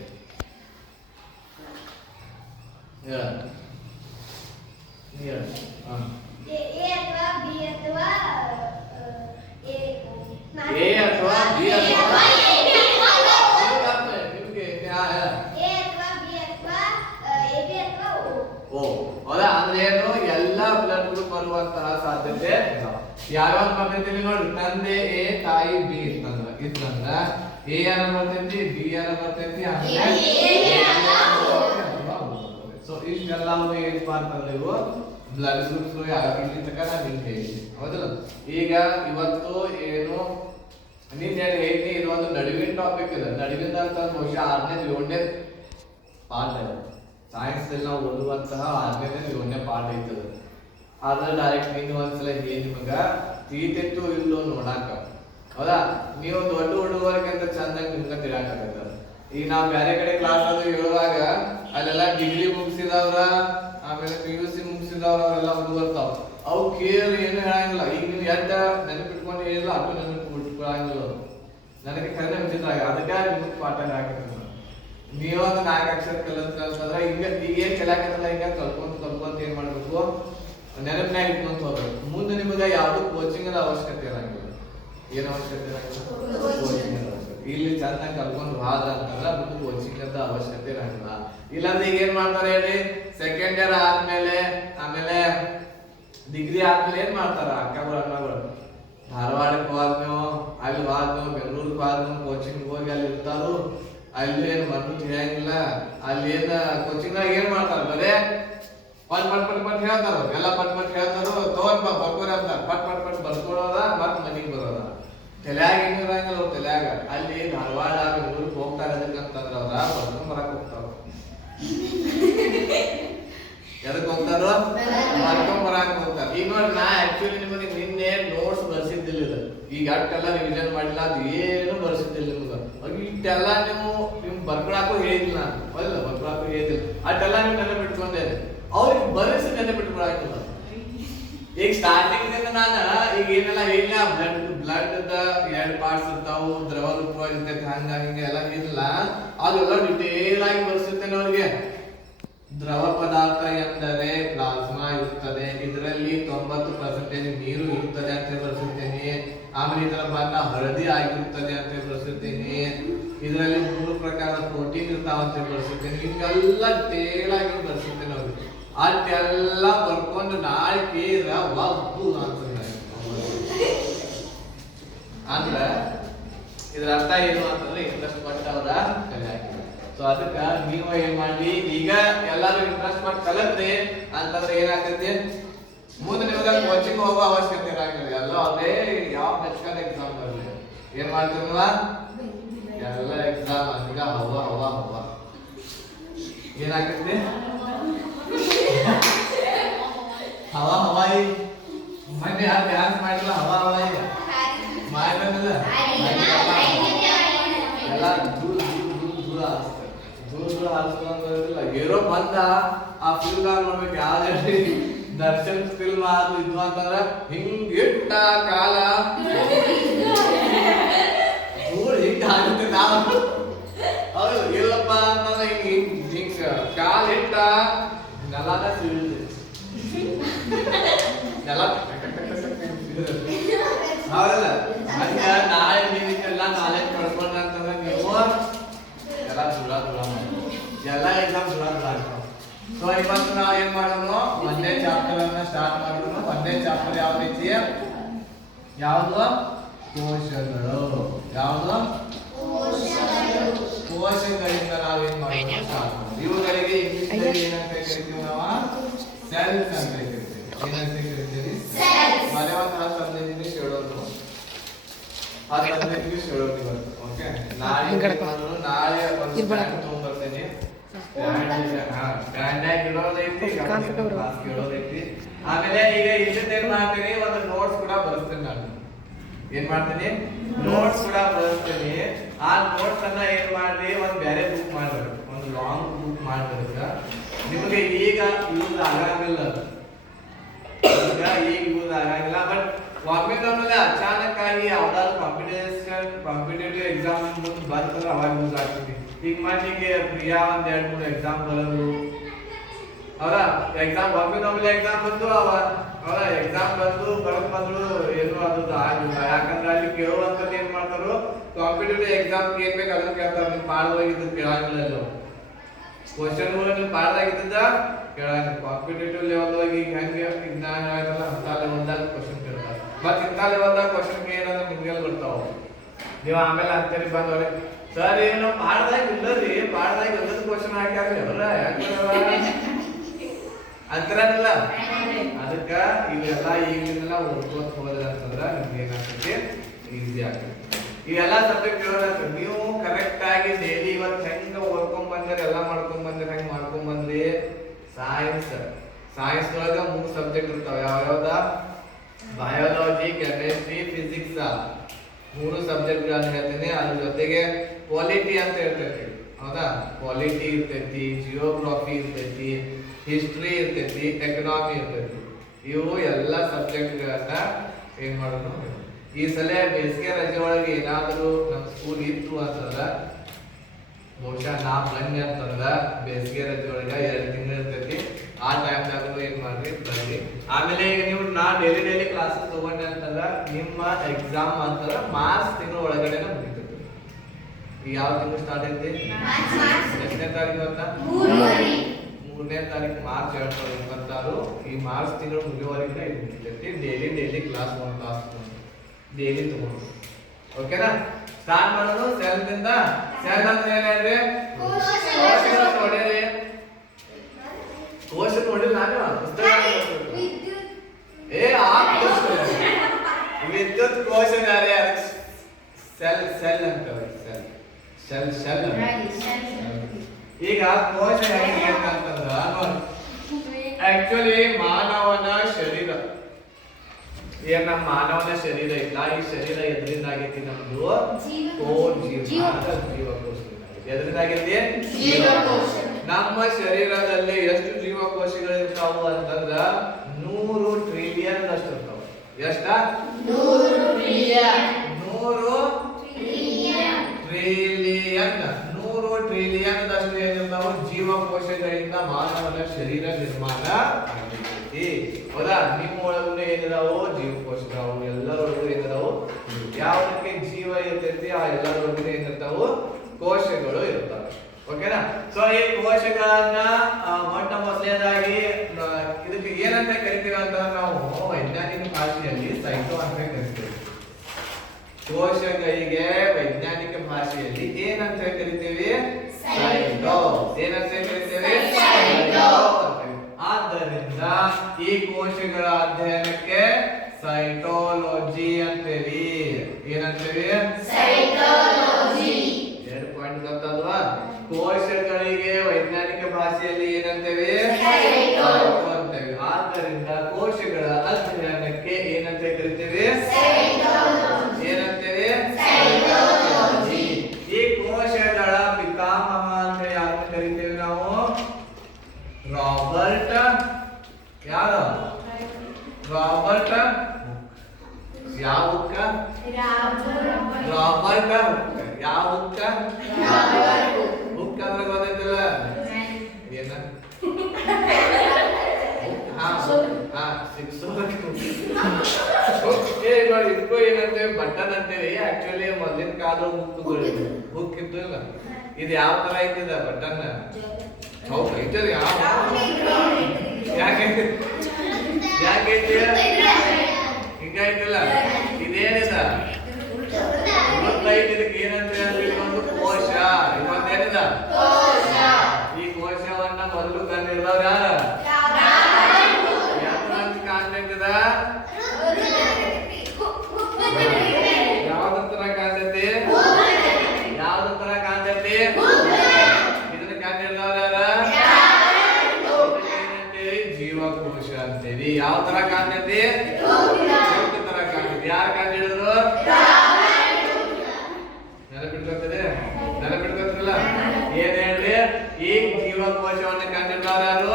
ಹೌದಾ ಅಂದ್ರೆ ಏನು ಎಲ್ಲಾ ಬ್ಲಡ್ ಗ್ರೂಪ್ ಬರುವಂತಹ ಸಾಧ್ಯತೆ ಯಾವ್ಯಾವ ಬರ್ತೈತಿ ನೋಡಿ. ತಂದೆ ಎ ತಾಯಿ ಬಿ ಇತ್ತಂದ್ರ ಎ ಯಾರ ಬರ್ತೈತಿ ಬಿ ಯಾರ ಬರ್ತೈತಿ ಸೊ ಇಷ್ಟೆಲ್ಲವೂ ಏನಪ್ಪಾ ಅಂತಂದ್ರೆ ಇವು ಬ್ಲಡ್ ಗ್ರೂಪ್ಸ್ ಇಲ್ಲಿ ತನಕ ನಾನು ನಿಮ್ಗೆ ಹೇಳಿದ್ದೀನಿ ಹೌದಲ್ಲ. ಈಗ ಇವತ್ತು ಏನು ನೀನ್ ಹೇಳಿ ಇದು ಒಂದು ನಡುವಿನ ಟಾಪಿಕ್ ಇದೆ. ನಡುವಿನ ಅಂತ ಬಹುಶಃ 6ನೇ 7ನೇ ಪಾಠ ಇದೆ. ಸೈನ್ಸ್ ಅಲ್ಲಿ ನಾವು ಓದುವಂತಹ 6ನೇ 7ನೇ ಪಾಠ ಐತದ. ಆದ್ರೆ ಡೈರೆಕ್ಟ್ ನೀನು ಒಂದ್ಸಲ ಹೇಳಿ ನಿಮಗ ತಿಳಿತಿತ್ತು ಇಲ್ಲೋ ನೋಡಾಕ ಹೌದಾ. ನೀವು ದೊಡ್ಡ ಹುಡುಗರಿಗಿಂತ ಚಂದಾಗಿ ನಿಮ್ಗೆ ತಿಳಿಯಾಕತ್ತ. ಈಗ ನಾವು ಬೇರೆ ಕಡೆ ಕ್ಲಾಸ್ ಅದು ಹೇಳುವಾಗ ಅಲ್ಲೆಲ್ಲ ಡಿಗ್ರಿ ಮುಗಿಸಿದವ್ರ ಆಮೇಲೆ PUC ಮುಗಿಸಿದವ್ರ ಅವರೆಲ್ಲ ಹುಡುಗರ್ತಾವ. ಅವು ಕೇಳಿ ಏನು ಹೇಳಂಗಿಲ್ಲ. ಈಗ ನೀವು ಎಷ್ಟ ನೆನಪಿಟ್ಕೊಂಡು ಹೇಳಿಲ್ಲ ಅದು ನೆನಪಿಟ್ಕೊಳ್ಳಂಗಿಲ್ಲ. ನನಗೆ ಕರೆ ವಿಚಿತ್ರ ಆಗ ಅದಕ್ಕೆ ನಿಮ್ಗೆ ಪಾಠ ಹಾಕಿದ್ರು. ನೀವೊಂದು 4 ಅಕ್ಷರ ಕಲಿತಂದ್ರೆ ಹಿಂಗ ಈಗ ಏನ್ ಕಲಿಯಾಕತ್ತಲ್ಲ ಹಿಂಗ ಕಲ್ಕೊಂತ ಏನ್ ಮಾಡ್ಬೇಕು ನೆನಪಿನಾಗ ಇಟ್ಕೊಂತ ಹೋಗ್ಬೇಕು. ಮುಂದೆ ನಿಮಗೆ ಯಾವ್ದು ಕೋಚಿಂಗ್ ಅವಶ್ಯಕತೆ ಇರಂಗಿಲ್ಲ. ಏನ್ ಅವಶ್ಯಕತೆ ಇರಂಗಿಲ್ಲ. ಇಲ್ಲಿ ಚೆನ್ನಾಗಿ ಕಲ್ಕೊಂಡು ಹೋದ ಅಂತಂದ್ರೆ ಮುಂದೆ ಕೋಚಿಂಗ್ ಅಂತ ಅವಶ್ಯಕತೆ ಇರಂಗಿಲ್ಲ. ಇಲ್ಲಾಂದ್ರೆ ಈಗ ಏನ್ ಮಾಡ್ತಾರೆ ಹೇಳಿ, ಸೆಕೆಂಡ್ ಇಯರ್ ಆದ್ಮೇಲೆ ಆಮೇಲೆ ಡಿಗ್ರಿ ಆದ್ಮೇಲೆ ಏನ್ ಮಾಡ್ತಾರ ಅಕ್ಕಗಳು ಅಣ್ಣಗಳು ಧಾರವಾಡಕ್ಕೆ ಹೋದ್ನೋ ಅಲ್ಲಿ ಹೋದ್ನೋ ಬೆಂಗಳೂರಿಗೆ ಹೋದ್ನೋ ಕೋಚಿಂಗ್ ಹೋಗಿ ಅಲ್ಲಿ ಇರ್ತಾರು. ಅಲ್ಲಿ ಏನ್ ಮದ್ದು ತಿಳಿಯಂಗಿಲ್ಲ. ಅಲ್ಲಿ ಏನ್ ಕೋಚಿಂಗ್ನಾಗ ಏನ್ ಮಾಡ್ತಾರ ಬರೇ ಪಟ್ ಹೇಳ್ತಾರ. ಎಲ್ಲ ಪಟ್ ಹೇಳ್ತಾರು. ತಗೊಂಡ್ ಬರ್ಕೋರಿ ಅಂತ ಪಟ್ ಬರ್ಕೊಳೋದ ಮತ್ ಮನಿಗ್ ಬರೋದ. ತಲ್ಯಾಗ ಏನಿರಂಗಿಲ್ಲ ಅವ್ರ ತಲ್ಯಾಗ. ಅಲ್ಲಿ ಧಾರವಾಡ ಬೆಂಗಳೂರಿಗೆ ಹೋಗ್ತಾರೆ ಅದಕ್ಕಂತಂದ್ರ ಅವ್ರ ಬರ್ಕೊಂಡ್ ಬರಕ್ ಹೋಗ್ತಾರ. ಎದಕ್ ಹೋಗ್ತಾರ? ಬರ್ಕೊಂಡ್ ಬರಾಕ್ ಹೋಗ್ತಾರ. ಈಗ ನೋಡಿ ನಾ ಆಕ್ಚುಲಿ ನಿಮಗೆ ನಿನ್ನೆ ನೋಟ್ಸ್ ಬರ್ಸಿದ್ದಿಲ್ಲ. ಈಗ ಅಟ್ಟೆಲ್ಲ ರಿವಿಷನ್ ಮಾಡಿಲ್ಲ, ಅದು ಏನು ಬರ್ಸಿದ್ದಿಲ್ಲ ನಿಮ್ಗ. ಇಟ್ಟೆಲ್ಲ ನೀವು ಬರ್ಕೊಳಕ್ಕೂ ಹೇಳಿದಿಲ್ಲ ನಾನು. ಅಲ್ಲ ಬರ್ಕೊಳಕ್ಕೂ ಹೇಳಿದಿಲ್ಲ. ಅಟ್ಟೆಲ್ಲ ನೀವು ನೆನಪಿಟ್ಕೊಂಡೆ. ಅವ್ರಿಗೆ ಬರೆಸಿ ನೆನಪಿಟ್ಕೊಳಕಿಲ್ಲ. ಈಗ ಸ್ಟಾರ್ಟಿಂಗ್ ನಾನು ಈಗ ಏನೆಲ್ಲ ಹೇಳಿಲ್ಲ, ಬ್ಲಡ್ 2 ಪಾರ್ಟ್ಸ್ ಇರ್ತಾವು, ದ್ರವ ರೂಪ ಇರ್ತೈತೆ, ಹಿಂಗೆ ಎಲ್ಲ ಹೇಳಿಲ್ಲ. ಅದೆಲ್ಲ ಡಿಟೇಲ್ ಆಗಿ ಬರ್ಸಿರ್ತೇನೆ ಅವ್ರಿಗೆ. ದ್ರವ ಪದಾರ್ಥ ಎಂದರೆ ಪ್ಲಾಸ್ಮಾ ಇರುತ್ತದೆ. ಇದರಲ್ಲಿ 90% ನೀರು ಇರುತ್ತದೆ ಅಂತ ಬರ್ಸಿರ್ತೇನೆ. ಆಮೇಲೆ ಇದರ ಬಣ್ಣ ಹಳದಿ ಆಗಿರುತ್ತದೆ ಅಂತ ಬರ್ಸಿರ್ತೇನೆ. ಇದರಲ್ಲಿ 3 ಪ್ರಕಾರದ ಪ್ರೋಟೀನ್ ಇರ್ತಾವ ಅಂತ ಬರ್ಸಿರ್ತೇನೆ. ಹಿಂಗೆಲ್ಲ ಡಿಟೇಲ್ ಆಗಿ ಬರ್ಸಿರ್ತೇನೆ ಅವ್ರಿಗೆ. ಅಷ್ಟೆಲ್ಲ ಬರ್ಕೊಂಡು ನಾಳೆ ಕೇರ ಒಬ್ಬು ಅಂದ್ರೆ ಇದ್ರ ಅರ್ಥ ಏನು ಅಂತಂದ್ರೆ ಇಂಟ್ರೆಸ್ಟ್ ಪಟ್ಟವ್ರ ಕಲೆ ಹಾಕಿದ್ರು. ಸೊ ಅದಕ್ಕ ನೀವು ಏನ್ ಮಾಡಿ, ಈಗ ಎಲ್ಲಾರು ಇಂಟ್ರೆಸ್ಟ್ ಪಟ್ಟು ಕಲತ್ರಿ ಅಂತಂದ್ರೆ ಏನಾಗ್ತೈತಿ, ಮುಂದೆ ನಿಮ್ಗೆ ಕೋಚಿಂಗ್ ಹೋಗೋ ಅವಶ್ಯಕತೆ ಇರಂಗಿಲ್ಲ. ಎಲ್ಲ ಅದೇ ಯಾವ ಮೆಚ್ಕಲ್ ಎಕ್ಸಾಮ್ ಬರಲಿ ಏನ್ ಮಾಡ್ತೀರಲ್ಲ ಎಲ್ಲ ಎಕ್ಸಾಮ್ ಈಗ ಹವ್ವ ಏನಾಗ್ತೈತಿ ಹವಾಯಿ ಮೊನ್ನೆ ಯಾರು ಡ್ಯಾನ್ಸ್ ಮಾಡಿಲ್ಲ. ಹವಾಯಿ ಮಾಡಿಲ್ಲ ಎಲ್ಲ ದೂರ ಹಾರಿಸ್ಕೊಂಡ್ಬರೋದಿಲ್ಲ. ಹೀರೋ ಬಂದ ಆ ಫಿಲ್ಮ್ ನೋಡ್ಬೇಕು. ಯಾವ್ದೇ ದರ್ಶನ್ ಫಿಲ್ಮ್ ಅದು ಇದು ಅಂತಂದ್ರ ಹಿಂಗಿಟ್ಟ ಕಾಲ ದೂರ ಹಿಂಗ ಆಗುತ್ತೆ. ನಾವು ಹೌದು ಇಲ್ಲಪ್ಪ ಅಂತಂದ್ರೆ ಹಿಂಗ ಕಾಲ ಇಟ್ಟ ನೆಲದ ಸಿಡಿದೆ ನೆಲ ಹೌದಲ್ಲ. ಹಂಗ ನಾಳೆ ನೀವೆಲ್ಲ ನಾಲೆಜ್ ಪಡ್ಕೊಂಡ್ರ ಅಂತಂದ್ರೆ ನೀವು ಎಲ್ಲ ದೂರ ಎಲ್ಲ ಎಕ್ಸಾಮ್ ದೂರ ಆಗ್ತಾವ. ಸೊ ಇವತ್ತು ನಾವು ಏನ್ ಮಾಡೋಣ, 1ನೇ ಚಾಪ್ಟರ್ ಅನ್ನ ಸ್ಟಾರ್ಟ್ ಮಾಡೋಣ. 1ನೇ ಚಾಪ್ಟರ್ ಯಾವ್ದೈತಿ? ಯಾವ್ದು? ಕೋಶಗಳು. ಯಾವ್ದು? ಕೋಶಗಳಿಂದ ನಾವೇನ್ ಮಾಡೋಣ ಸ್ಟಾರ್ಟ್ ಮಾಡೋಣ. ಇವುಗಳಿಗೆ ಇಂಗ್ಲಿಷ್ ಏನಂತ ಕರಿತೀವಿ ನಾವು? ಸೆಲ್ಸ್ ಅಂತ ಕರಿತೀವಿ. ಏನಂತ ಕರಿತೀವಿ? ಮನೆ ಒಂದು 10 15 ಹೇಳೋದು, 10 15 ಹೇಳೋದು ಇವತ್ತು. ಓಕೆ, ನಾಳೆ ಒಂದು ಸ್ಟ್ಯಾಂಡ್ ತಗೊಂಡ್ಬರ್ತೇನೆ. ಸ್ಟ್ಯಾಂಡ್ ಆಗಿ ಇಡೋದೈತಿ, ಆಮೇಲೆ ಈಗ ಇಷ್ಟೇನ್ ಮಾಡ್ತೀನಿ, ಒಂದು ನೋಟ್ಸ್ ಕೂಡ ಬರ್ಸ್ತೇನೆ ನಾನು. ಏನ್ ಮಾಡ್ತೀನಿ ನೋಟ್ಸ್ ಕೂಡ ಬರೆಸ್ತೀನಿ. ಆ ನೋಟ್ಸ್ ಅನ್ನ ಏನ್ ಮಾಡ್ರಿ ಒಂದ್ ಬೇರೆ ಬುಕ್ ಮಾಡ್ಬೇಕು, ಒಂದು ಲಾಂಗ್ ಬುಕ್ ಮಾಡ್ಬೇಕು. ನಿಮಗೆ ಈಗ ಯೂಸ್ ಆಗಂಗಿಲ್ಲ, ಈಗ ಯೂಸ್ ಆಗಂಗಿಲ್ಲ. ಬಟ್ ಒಮ್ಮೆಗೊಮ್ಮೆ ಅಚಾನಕ್ ಆಗಿ ಯಾವ್ದಾದ್ರು ಕಾಂಪಿಟೇಟಿವ್ ಎಕ್ಸಾಮ್ ಮುಂದೆ ಬಂದ್ರೆ ಅವಾಗ ಯೂಸ್ ಆಗ್ತದೆ. ಈಗ ಮಟ್ಟಿಗೆ ಪ್ರಿಯಾ ಒಂದ್ 2-3 ಎಕ್ಸಾಮ್ ಬರೋದು, ಅವರ ಎಕ್ಸಾಮ್ ಒಮ್ಮೆಗೊಮ್ಮೆ ಎಕ್ಸಾಮ್ ಬಂದು ಅವರ ಎಕ್ಸಾಮ್ ಬಂದ್ರು ಏನು ಅದು ಆಗಿಲ್ಲ. ಯಾಕಂದ್ರೆ ಅಲ್ಲಿ ಕೇಳುವಂತದ್ದು ಏನ್ ಮಾಡ್ತಾರೋ ಕಾಂಪಿಟೇಟಿವ್ ಎಕ್ಸಾಮ್ ಏನ್ ಬೇಕು ಅದನ್ನ ಕೇಳ್ತಾರೆ. ನೀವು ಪಾಡವಾಗಿದ್ದು ಕೇಳಂಗಿಲ್ಲ, ಕ್ವಶನ್ಗಳು ನೀವು ಪಾಡದಾಗಿದ್ದ ಕೇಳಂಗಿಲ್ಲ. ಕಾಂಪಿಟೇಟಿವ್ ಲೆವೆಲ್ ಹೋಗಿ ಹೆಂಗೆ ವಿಜ್ಞಾನ ಆಯ್ತಲ್ಲ ಅಂತ ಲೆವೆಲ್ದಾಗ ಕ್ವಶನ್ ಕೇಳ್ತಾರೆ. ಮತ್ತೆ ಇಂಥ ಲೆವೆಲ್ದಾಗ ಕ್ವಶನ್ ಏನಂದ್ರೆ ನಿಮ್ಗೆಲ್ಲ ಬರ್ತಾವ. ನೀವು ಆಮೇಲೆ ಅಂತೇಳಿ ಬಂದವ್ರೆ ಸರ್ ಏನು ಪಾಡದಾಗ ಇಲ್ಲರಿ, ಪಾಡದಾಗ ಎಲ್ಲದ ಕ್ವಶನ್ ಹಾಕ್ಯಾರ ಅವರ ಅಂತರಲ್ಲ. ಅದಕ್ಕ ಇವೆಲ್ಲ ಈಗಿನೆಲ್ಲ ಓದ್ಕೋತ ಹೋದ್ರೆ ಅಂತಂದ್ರ ನಿಮ್ಗೆ ಏನಾಗ್ತೈತಿ ಈಸಿ ಆಗ್ತೈತಿ. ಇವೆಲ್ಲ ಸಬ್ಜೆಕ್ಟ್ ಇರೋದಂತ ನೀವು ಕರೆಕ್ಟ್ ಆಗಿ ಡೈಲಿ ಇವತ್ತು ಹೆಂಗ ಓದ್ಕೊಂಡ್ ಬಂದಿರಿ, ಎಲ್ಲ ಮಾಡ್ಕೊಂಡ್ ಬಂದಿರಿ, ಹೆಂಗ್ ಮಾಡ್ಕೊಂಡ್ ಬಂದ್ರಿ. ಸೈನ್ಸ್ ಒಳಗ 3 ಸಬ್ಜೆಕ್ಟ್ ಇರ್ತಾವ. ಯಾವ್ಯಾವ್ದ? ಬಯಾಲಜಿ, ಕೆಮಿಸ್ಟ್ರಿ, ಫಿಸಿಕ್ಸ್ 3 ಸಬ್ಜೆಕ್ಟ್ ಗಳನ್ನ ಹೇಳ್ತೀನಿ. ಅದ್ರ ಜೊತೆಗೆ ಕ್ವಾಲಿಟಿ ಅಂತ ಇರ್ತೈತಿ, ಹೌದಾ? ಕ್ವಾಲಿಟಿ ಇರ್ತೈತಿ, ಜಿಯೋಗ್ರಫಿ ಇರ್ತೈತಿ, ಹಿಸ್ಟ್ರಿ ಇರ್ತೈತಿ, ಎಕನಾಮಿ ಇರ್ತೈತಿ. ಇವು ಎಲ್ಲ ಸಬ್ಜೆಕ್ಟ್ ಗಳನ್ನ ಏನ್ ಮಾಡೋದು. ಈ ಸಲ ಬೇಸಿಗೆ ರಜೆ ಒಳಗೆ ಏನಾದ್ರು ನಮ್ ಸ್ಕೂಲ್ ಇತ್ತು ಅಂತಂದ್ರ ಬಹುಶಃ ನಾ ಬನ್ನಿ ಅಂತಂದ್ರ ಬೇಸಿಗೆ ರಜೆ ಒಳಗ 2 ತಿಂಗಳು ಇರ್ತೈತಿ. ಆ ಟೈಮ್ದಾಗ ಏನ್ ಮಾಡ್ರಿ ಬರ್ರಿ. ಆಮೇಲೆ ಈಗ ನೀವು ನಾ ಡೈಲಿ ಕ್ಲಾಸಸ್ ತಗೊಂಡೆ ಅಂತಂದ್ರ ನಿಮ್ಮ ಎಕ್ಸಾಮ್ ಅಂತಂದ್ರ ಮಾರ್ಚ್ ತಿಂಗಳ ಒಳಗಡೆ ಮುಗಿತೈತಿ. ಈಗ ಯಾವ ತಿಂಗಳು ಸ್ಟಾರ್ಟ್ ಐತಿ? ಎಷ್ಟನೇ ತಾರೀಕು ಅಂತ? 3ನೇ ತಾರೀಕು ಮಾರ್ಚ್ 2026. ಈ ಮಾರ್ಚ್ ತಿಂಗಳು ಮುಗಿಯುವವರೆಗೆ ಇದು ಮುಗಿತೈತಿ. ಡೈಲಿ ಕ್ಲಾಸ್ 1 ಕ್ಲಾಸ್ ಡೈಲಿ ತಗೊಂಡು ಓಕೆನಾ? ಸ್ಟಾರ್ಟ್ ಮಾಡೋದು ಸೆಲ್ದಿಂದ. ಸೆಲ್ ಅಂದ್ರೆ ಏನಿದೆ? ನೋಡಿರಿ, ಕೋಶ ನೋಡಿಲ್ಲ ನಾನು ಪುಸ್ತಕ ವಿದ್ಯುತ್ ಕೋಶ ಬೇರೆ, ಸೆಲ್ ಅಂತಾರೆ. ಸೆಲ್ ಈಗ ಕೋಶ ಹೆಂಗೆ ಅಂತಂದ್ರ ಆಕ್ಚುಲಿ ಮಾನವನ ಶರೀರ ಏನ್ ನಮ್ಮ ಮಾನವನ ಶರೀರ ಇಲ್ಲ, ಈ ಶರೀರ ಎದ್ರಿಂದ ಆಗೈತಿ? ನಮ್ದು ಜೀವಕೋಶ. ಎದ್ರಿಂದ ಆಗೈತಿ? ನಮ್ಮ ಶರೀರದಲ್ಲಿ ಎಷ್ಟು ಜೀವಕೋಶಗಳು ಇರ್ತಾವು ಅಂತಂದ್ರ 100 ಟ್ರಿಲಿಯನ್ ಅಷ್ಟು ಇರ್ತಾವ. ಎಷ್ಟ? 100 ಟ್ರಿಲಿಯನ್ ಅಷ್ಟು ಏನಿರ್ತಾವ ಜೀವಕೋಶಗಳಿಂದ ಮಾನವನ ಶರೀರ ನಿರ್ಮಾಣ ಆಗೈತಿ, ಹೌದಾ? ನಿಮ್ಮ ಒಳಗೂ ಏನಿದಾವು ಜೀವಕೋಶಗಳು, ಎಲ್ಲರೊಳಗೂ ಏನಿದಾವು. ಯಾವ್ದಕ್ಕೆ ಜೀವ ಇರ್ತೈತಿ ಆ ಎಲ್ಲರೊಳಗೂ ಏನಿರ್ತಾವು ಕೋಶಗಳು ಇರ್ತಾವೆ. ಓಕೆನಾ? ಸೊ ಈ ಕೋಶಗಳನ್ನ ಮೊದಲನೇದಾಗಿ ಇದಕ್ಕೆ ಏನಂತ ಕರಿತೀವಿ ಅಂತ ನಾವು ವೈಜ್ಞಾನಿಕ ಭಾಷೆಯಲ್ಲಿ ಸೈಟೋ ಅಂತ ಕರಿತೀವಿ. ಕೋಶಗಳಿಗೆ ವೈಜ್ಞಾನಿಕ ಭಾಷೆಯಲ್ಲಿ ಏನಂತ ಕರಿತೀವಿ? ಸೈಟೋ. ಏನಂತ ಕರಿತೀವಿ? ಸೈಟೋ. ಆದ್ದರಿಂದ ಈ ಕೋಶಗಳ ಅಧ್ಯಯನಕ್ಕೆ ಸೈಟೋಲಜಿ ಅಂತೇವಿ. ಏನಂತೇವಿ? ಸೈಟೋಲಜಿ. 2 ಪಾಯಿಂಟ್ ಗೊತ್ತಲ್ವಾ? ಕೋಶಗಳಿಗೆ ವೈಜ್ಞಾನಿಕ ಭಾಷೆಯಲ್ಲಿ ಏನಂತೇವಿ? ಸೈಟೋ ಅಂತೇವಿ. ಆದ್ದರಿಂದ ಕೋಶಗಳ ಅಧ್ಯಯನಕ್ಕೆ ಏನಂತ ಕರಿತೀವಿ? ಸೈಟೋಲಜಿ. ಏನಂತೇವಿ? ಸೈಟೋಲಜಿ. ಈ ಕೋಶಗಳ ಪಿತಾಮಹ ಅಂತ ಯಾರನ್ನ ಕರಿತೀವಿ ನಾವು? ರಾಬರ್ಟ್. ಯಾರು? ರಾಬರ್ಟ್ ಯಾವ ಬುಕ್? ರಾಬರ್ಟ್ ಯಾವ ಬುಕ್? ಬುಕ್ ಅಂದ್ರೆ ಗೊತ್ತೈತಿಲ್ಲ ಏನ? ಇದಕ್ಕೂ ಏನಂತೇವೆ? ಬಟನ್ ಅಂತೇವಿ. ಆಕ್ಚುಲಿ ಮೊದಲಿನ ಕಾಲದ ಬುಕ್ ಇತ್ತು ಇಲ್ಲ. ಇದು ಯಾವ ತರ ಐತಿದ ಬಟನ್? ಚೌಕ್ ಐತದ? ಯಾಕೆ ಹಿಂಗಾಯ್ತಿಲ್ಲ? ಇದೇನಿದ? ಇದಕ್ಕೆ ಏನಂತ ಒಂದು ಕೋಶ. ಇವತ್ತೇನಿದ? ಈ ಕೋಶವನ್ನ ಮೊದಲು ಕಂಡಿಡಿದವ್ರು ಯಾರು? ಕಾಣ್ತಿದ? ಯಾವ್ದ ತರ ಕಾಣ್ತೈತಿ? ಯಾವ್ದ ತರ ಕಾಣ್ತೈತಿ? ಇದನ್ನ ಕಂಡಿಡಿದವ್ರು ಯಾರು? ಜೀವಕೋಶ ಅಂತೇವಿ. ಯಾವ ತರ ಕಾಣ್ತೈತಿ? ತರ ಕಾಣ್ತೈತಿ. ಯಾರು ಕಂಡಿಡಿದ್ರು? ನೆನಪಿಟ್ಕೊತಿರಲ್ಲ ಏನ್ ಹೇಳ್ರಿ ಈ ಜೀವಕೋಶವನ್ನು ಕಂಡಿಡ್ದವ್ರು ಯಾರು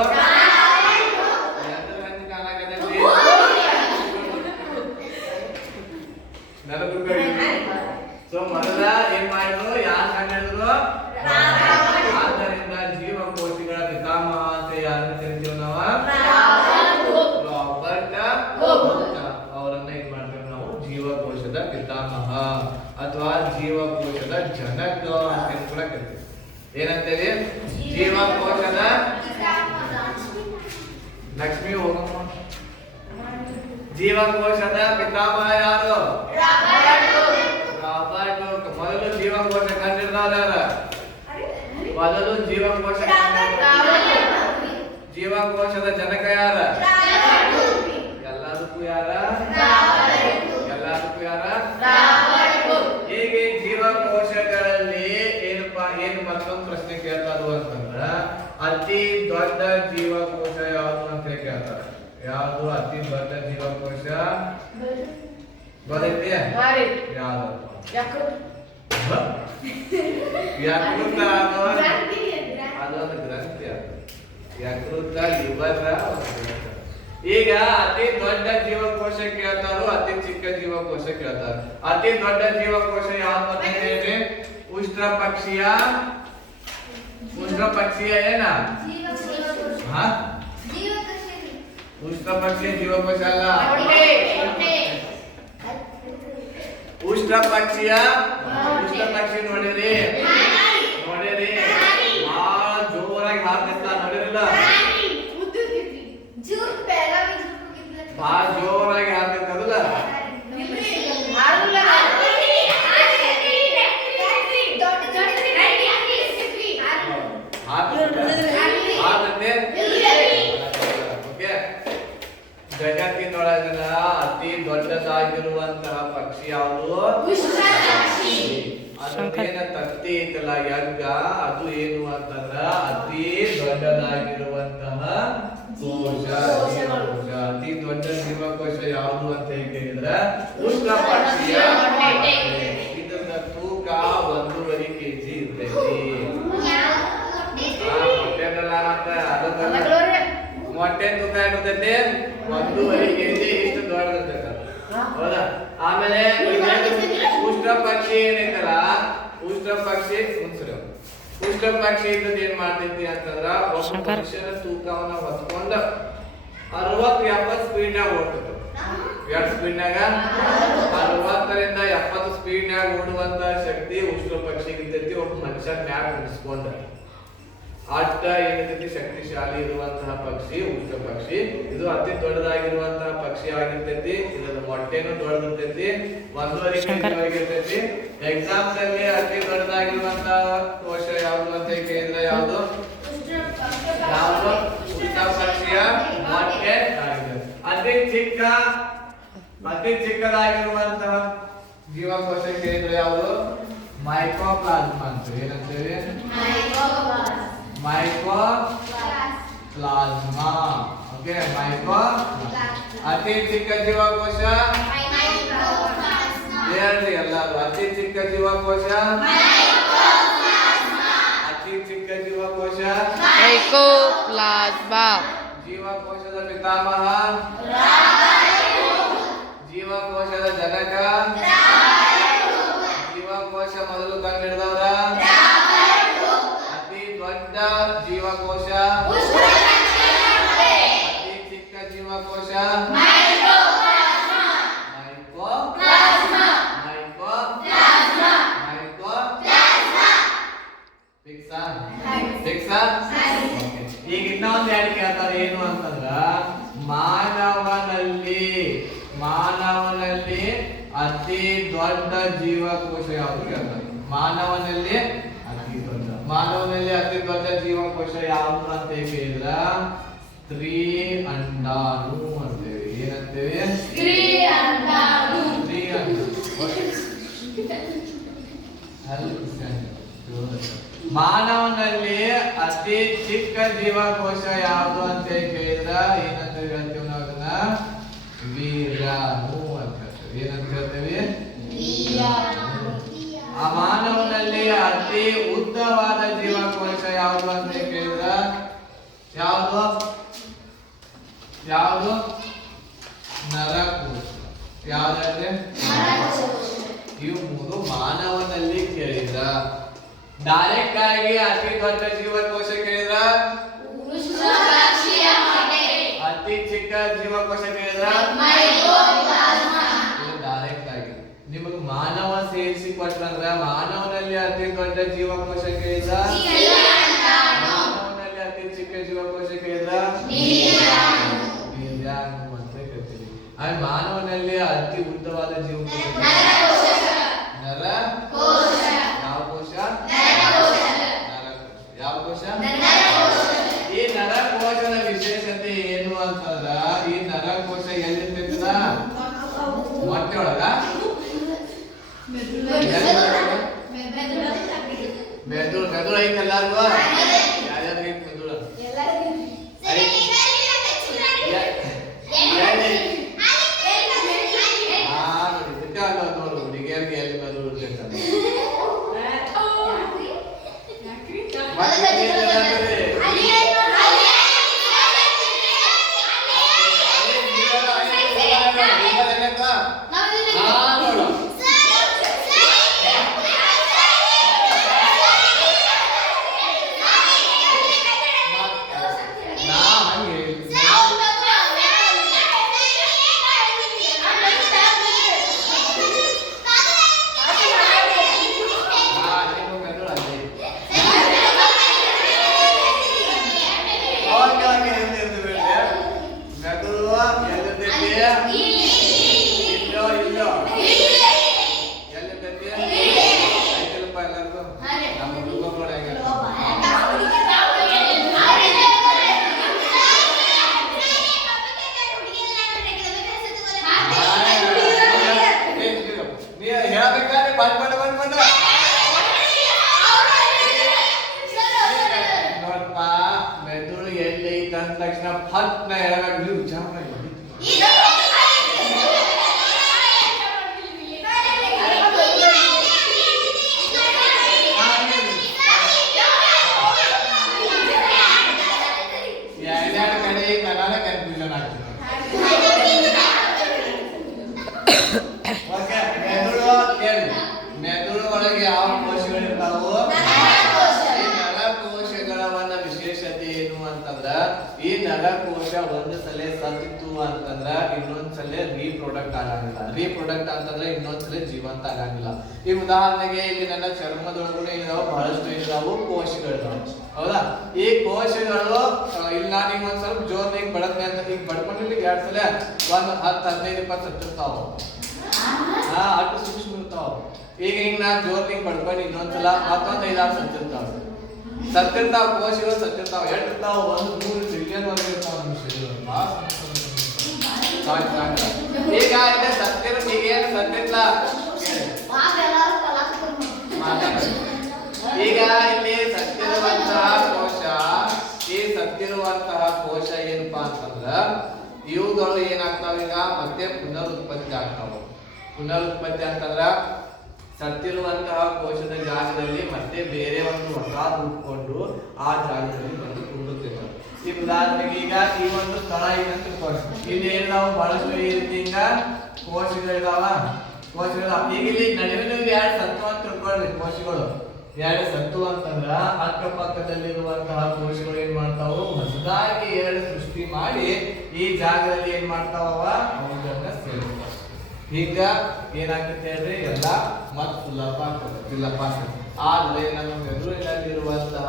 ಸೊ ಮೊದಲ ಏನ್ ಮಾಡಿದ್ರು ಯಾರು ಕಂಡಿಡಿದ್ರು ಆದ್ದರಿಂದ ಜೀವಕೋಶಗಳ ಪಿತಾಮಹ ಅಂತ ಯಾರನ್ನ ಕರಿತೀವಿ ನಾವು ರಾಬರ್ಟ್ ಅವರನ್ನ ಏನ್ ಮಾಡ್ತೀವಿ ನಾವು ಜೀವಕೋಶದ ಪಿತಾಮಹ ಅಥವಾ ಜೀವಕೋಶದ ಜನಕ ಅಂತ ಕೂಡ ಕರಿತೀವಿ ಏನಂತೇಳಿ ಜೀವಕೋಶದ ಲಕ್ಷ್ಮಿ ಹೋಗಮ್ಮ ಜೀವಕೋಶದ ಪಿತಾಮಹ ಯಾರು ರಾಬರ್ಟ್ ಮೊದಲು ಜೀವಕೋಶ ಕಂಡಿಡ್ದವ್ರು ಮೊದಲು ಜೀವಕೋಶದ ಜನಕ ಯಾರ ಎಲ್ಲದಕ್ಕೂ ಯಾರ ಹೀಗೆ ಜೀವಕೋಶಗಳಲ್ಲಿ ಏನು ಮತ್ತೊಂದು ಪ್ರಶ್ನೆ ಕೇಳ್ತಾರು ಅಂತಂದ್ರ ಅತಿ ದೊಡ್ಡ ಜೀವಕೋಶ ಯಾವುದು ಅಂತ ಕೇಳ್ತಾರೆ ಯಾವುದು ಅತಿ ದೊಡ್ಡ ಜೀವಕೋಶ ಗೊತ್ತೈತಿ ಯಾವ್ದು ಯಕೃತ ಅದೊಂದು ಗ್ರಂಥಿ ಅದು ಯಕೃತ ಲಿವರ್ ಈಗ ಅತಿ ದೊಡ್ಡ ಜೀವಕೋಶ ಕೇಳ್ತಾರೋ ಅತಿ ಚಿಕ್ಕ ಜೀವಕೋಶ ಕೇಳ್ತಾರ ಅತಿ ದೊಡ್ಡ ಜೀವಕೋಶ ಯಾವ್ದು ಅಂತ ಹೇಳಿ ಉಷ್ಟ್ರ ಪಕ್ಷಿಯ ಏನ ಉಷ್ಟ್ರ ಪಕ್ಷಿಯ ಜೀವಕೋಶ ಅಲ್ಲ ಉಷ್ಟ್ರ ಪಕ್ಷಿ ನೋಡಿರಿ ಬಹಳ ಜೋರಾಗಿ ಹಾರ್ತಿರ್ತ ನೋಡಿರಲ್ಲ ಬಹಳ ಜೋರಾಗಿ ಹಾರ್ತಿರ್ತದಲ್ಲ ಜಗತ್ತಿನೊಳಗಿನ ಅತಿ ದೊಡ್ಡದಾಗಿರುವಂತಹ ಪಕ್ಷಿ ಯಾವುದು ಅದೇನ ತತ್ತಿ ಐತಲ್ಲ ಯಜ್ಞ ಅದು ಏನು ಅಂತಂದ್ರ ಅತಿ ದೊಡ್ಡದಾಗಿರುವಂತಹ ಕೋಶ ಜೀವಕೋಶ ಅತಿ ದೊಡ್ಡ ಜೀವಕೋಶ ಯಾವುದು ಅಂತ ಹೇಳಿದ್ರೆ ಉಷ್ಣ ಪಕ್ಷಿಯ ಇದರ ತೂಕ 1.5 kg ಇರ್ತೈತಿ ಮೊಟ್ಟೆ ತೂಕ ಇರ್ತೈತಿ 1.5 kg ಇಷ್ಟು ದೊಡ್ಡದಿರ್ತೈತಿ ಹೌದಾ ಆಮೇಲೆ ಉಷ್ಟ್ರ ಪಕ್ಷಿ ಏನೈತಲ್ಲ ಉಷ್ಟ್ರ ಪಕ್ಷಿ ಇದ್ದದ್ದು ಏನ್ ಮಾಡ್ತೈತಿ ಅಂತಂದ್ರ ಒಬ್ಬ ಮನುಷ್ಯನ ತೂಕವನ್ನ ಹೊತ್ಕೊಂಡ 60-70 ಸ್ಪೀಡ್ನಾಗ ಓಡ್ತೈತಿ ಎಷ್ಟು ಸ್ಪೀಡ್ನಾಗ 60ರಿಂದ 70 ಸ್ಪೀಡ್ನಾಗ ಓಡುವಂತ ಶಕ್ತಿ ಉಷ್ಟ್ರ ಪಕ್ಷಿಗೆ ಇರ್ತೈತಿ ಒಬ್ಬ ಮನುಷ್ಯ ಮ್ಯಾಗ ನಿಲ್ಸ್ಕೊಂಡ ಅಷ್ಟ ಏನೈತಿ ಶಕ್ತಿಶಾಲಿ ಇರುವಂತಹ ಪಕ್ಷಿ ಉಷ್ಟ್ರ ಪಕ್ಷಿ ಇದು ಅತಿ ದೊಡ್ಡದಾಗಿರುವಂತಹ ಪಕ್ಷಿ ಆಗಿರ್ತೈತಿ ಇದರ ಮೊಟ್ಟೆನೂ ದೊಡ್ಡದಿರ್ತೈತಿ 1.5 kg ಆಗಿರ್ತೈತಿ ಎಕ್ಸಾಮ್ ನಲ್ಲಿ ಅತಿ ದೊಡ್ಡದಾಗಿರುವಂತಹ ಕೋಶ ಯಾವುದು ಅಂತ ಕೇಳಿದ್ರೆ ಯಾವುದು ಉಷ್ಟ್ರ ಪಕ್ಷಿಯ ಮೊಟ್ಟೆ ಆಗಿದೆ ಅತಿ ಚಿಕ್ಕದಾಗಿರುವಂತಹ ಜೀವಕೋಶ ಕೇಳಿದ್ರೆ ಯಾವುದು ಮೈಕೋಪ್ಲಾಸ್ಮಾ ಅಂತ ಏನಂತೇಳಿ ಮೈಕೋಪ್ಲಾಸ್ಮಾ ಓಕೆ ಅತಿ ಚಿಕ್ಕ ಜೀವಕೋಶ ಹೇಳ್ರಿ ಎಲ್ಲರೂ ಅತಿ ಚಿಕ್ಕ ಜೀವಕೋಶ ಮೈಕೋಪ್ಲಾಸ್ಮಾ ಜೀವಕೋಶದ ಪಿತಾಮಹ ಜೀವಕೋಶದ ಜನಕ ಜೀವಕೋಶ ಮೊದಲು ಕಂಡುಹಿಡಿದವರ ಅತಿ ದೊಡ್ಡ ಜೀವಕೋಶ ಅತಿ ಚಿಕ್ಕ ಜೀವಕೋಶ ಈಗ ಇನ್ನೊಂದು ಯಾರು ಕೇಳ್ತಾರೆ ಏನು ಅಂತಂದ್ರ ಮಾನವನಲ್ಲಿ ಅತಿ ದೊಡ್ಡ ಜೀವಕೋಶ ಯಾವುದು ಕೇಳ್ತಾರೆ ಮಾನವನಲ್ಲಿ ಅತಿ ದೊಡ್ಡ ಜೀವಕೋಶ ಯಾವುದು ಅಂತ ಕೇಳಿದ್ರ ಸ್ತ್ರೀ ಅಂಡಾಣು ಅಂತೇವೆ ಏನಂತೇವೆ ಸ್ತ್ರೀ ಅಂಡಾಣು ಮಾನವನಲ್ಲಿ ಅತಿ ಚಿಕ್ಕ ಜೀವಕೋಶ ಯಾವುದು ಅಂತ ಕೇಳಿದ್ರ ಏನಂತ ಹೇಳ್ತೀವಿ ನಾವು ಅದನ್ನ ವೀರ್ಯಾಣು ಅಂತ ಹೇಳ್ತೇವೆ ಏನಂತ ಹೇಳ್ತೇವೆ ಆ ಮಾನವನಲ್ಲಿ ಅತಿ ಉದ್ದವಾದ ಜೀವಕೋಶ ಯಾವುದು ಅಂತ ಕೇಳಿದ್ರ ಯಾವುದು ಯಾವುದು ನರಕೋಶ. ಯಾವ್ದಂದ್ರೆ ಇವು ಮೂರು ಮಾನವನಲ್ಲಿ ಕೇಳಿದ್ರ. ಡೈರೆಕ್ಟ್ ಆಗಿ ಅತಿ ದೊಡ್ಡ ಜೀವಕೋಶ ಕೇಳಿದ್ರ, ಅತಿ ಚಿಕ್ಕ ಜೀವಕೋಶ ಕೇಳಿದ್ರ, ಡೈರೆಕ್ಟ್ ಆಗಿ ನಿಮಗೆ ಮಾನವ ಸೇರಿಸಿ ಕೊಟ್ರಂದ್ರ ಮಾನವನಲ್ಲಿ ಅತಿ ದೊಡ್ಡ ಜೀವಕೋಶ ಕೇಳಿದ್ರ, ಮಾನವನಲ್ಲಿ ಅತಿ ಚಿಕ್ಕ ಜೀವಕೋಶ ಕೇಳಿದ್ರ ನೀರ್ಯಾಣು ಅಂತ ಕರಿತೀವಿ. ಆಮೇಲೆ ಮಾನವನಲ್ಲಿ ಅತಿ ಉದ್ದವಾದ ಜೀವಕೋಶ ನರಕೋಶ. ಯಾವ ಕೋಶ? ಯಾವ ಕೋಶ? ಈ ನರಕೋಶದ ವಿಶೇಷತೆ ಏನು ಅಂತಂದ್ರ ಈ ನರಕೋಶ ಎಲ್ಲಿರ್ತದ? ಮೊಟ್ಟೆ ಒಳಗ ಮೆದುಳು. ಮೆದುಳು ಐತೆ ಎಲ್ಲಾರ್ಗು? ಯಾರ್ಯಾರು ಐತೆ ಮೆದುಳು? ನೋಡು ಹುಡುಗಿಯರಿಗೆ ಎಲ್ಲಿ ಮೆದುಳು ಇರ್ತೈತೆ. ಮೆದುಳು ಎಲ್ಲಿ ಐತೆ ಅಂದ ತಕ್ಷಣ ಫಟ್ ನ ಹೇಳಬೇಕು. ನೀವು ವಿಚಾರ ಮಾಡಿ ಎರಡೆರಡು ಕಡೆ ಕಲಾನ ಕನ್ಫ್ಯೂಷನ್ ಆಗ್ತದೆ. ಓಕೆ, ಮೆದುಳು ಕೇಳಿ. ಮೆದುಳು ಒಳಗೆ ಯಾವ ಕೋಶಗಳಿರ್ತಾವು? ನರಕೋಶಗಳ ಒಂದು ವಿಶೇಷತೆ ಏನು ಅಂತಂದ್ರ ಈ ನರಕೋಶ ಒಂದು ಸಲ ಸತ್ತಿತ್ತು ಅಂತಂದ್ರ ಇನ್ನೊಂದ್ಸಲ ರೀಪ್ರೊಡಕ್ಟ್ ಆಗಂಗಿಲ್ಲ. ರೀಪ್ರೊಡಕ್ಟ್ ಅಂತಂದ್ರೆ ಇನ್ನೊಂದ್ಸಲ ಜೀವಂತ ಆಗಂಗಿಲ್ಲ. ಈ ಉದಾಹರಣೆಗೆ ಇಲ್ಲಿ ನನ್ನ ಚರ್ಮದೊಳಗೂ ಇದಾವ ಬಹಳಷ್ಟು ಇದಾವು ಕೋಶಗಳಿದಾವ. ಹೌದಾ? ಈ ಕೋಶಗಳು ಇಲ್ಲಿ ನಾನು ಈಗ ಒಂದ್ ಸ್ವಲ್ಪ ಜೋರ್ ಈಗ ಬಡದ್ನೆ ಅಂತ ಈಗ ಬಡ್ಕೊಂಡಿರ್ಲಿ 2 ಸಲ ಒಂದ್ 10, 15, 20 ಸತ್ತಿರ್ತಾವ. ಅಷ್ಟು ಸೂಕ್ಷ್ಮ ಇರ್ತಾವ. ಈಗ ಹಿಂಗ್ ನಾನ್ ಜೋರ್ ಹಿಂಗ್ ಬಡ್ಕೊಂಡು ಇನ್ನೊಂದ್ಸಲ ಮತ್ತೊಂದ್ 5-6 ಸತ್ತಿರ್ತಾವ ಕೋಶಗಳು ಸತ್ತಿರ್ತಾವ. ಎಷ್ಟು ಇರ್ತಾವ? 100 ಟ್ರಿಲಿಯನ್ ವರೆಗೆ ಇರ್ತಾವ ನಮ್ಮ ಶರೀರ. ಈಗ ಇದೆ ಸತ್ತಿರ ಈಗ ಏನು ಸತ್ತಿರ್ಲ ಈಗ ಇಲ್ಲಿ ಸತ್ತಿರುವಂತಹ ಕೋಶ, ಈ ಸತ್ತಿರುವಂತಹ ಕೋಶ ಏನಪ್ಪಾ ಅಂತಂದ್ರ ಇವುಗಳು ಏನಾಗ್ತಾವ? ಈಗ ಮತ್ತೆ ಪುನರುತ್ಪತ್ತಿ ಆಗ್ತಾವ. ಪುನರುತ್ಪತ್ತಿ ಅಂತಂದ್ರ ಸತ್ತಿರುವಂತಹ ಕೋಶದ ಜಾಗದಲ್ಲಿ ಮತ್ತೆ ಬೇರೆ ಒಂದು ಹೊಸ ರೂಪಕೊಂಡು ಆ ಜಾಗದಲ್ಲಿ ಬಂದು ಕುಂಡುತ್ತಿರ್ತಾರೆ. ಈ ಉದಾಹರಣೆಗೆ ಈಗ ಈ ಒಂದು ಸ್ಥಳ ಇದೆ ಅಂತ ತಿಳ್ಕೊಳ್ಳಿ. ಇಲ್ಲಿ ಏನು ನಾವು ಬಹಳಷ್ಟು ಈ ರೀತಿ ಈಗ ಕೋಶಗಳಿದಾವ. ಕೋಶಗಳು ಈಗ ಇಲ್ಲಿ ನಡುವಿನ 2 ಸತ್ತು ಅಂತ ತಿಳ್ಕೊಳ್ಳಿ. ಕೋಶಗಳು 2 ಸತ್ತು ಅಂತಂದ್ರ ಅಕ್ಕಪಕ್ಕದಲ್ಲಿರುವಂತಹ ಕೋಶಗಳು ಏನ್ ಮಾಡ್ತಾವು? ಹೊಸದಾಗಿ 2 ಸೃಷ್ಟಿ ಮಾಡಿ ಈ ಜಾಗದಲ್ಲಿ ಏನ್ ಮಾಡ್ತಾವ? ಅವುಗಳನ್ನ ಸೇರಿಸ್ತಾವ. ಈಗ ಏನಾಗ್ತದೆ ಹೇಳ್ರಿ, ಎಲ್ಲ ಮತ್ ಸುಲಭ ಆಗ್ತದೆ. ಆದ್ರೆ ನಮ್ಮ ಮೆದುಳಿನಲ್ಲಿರುವಂತಹ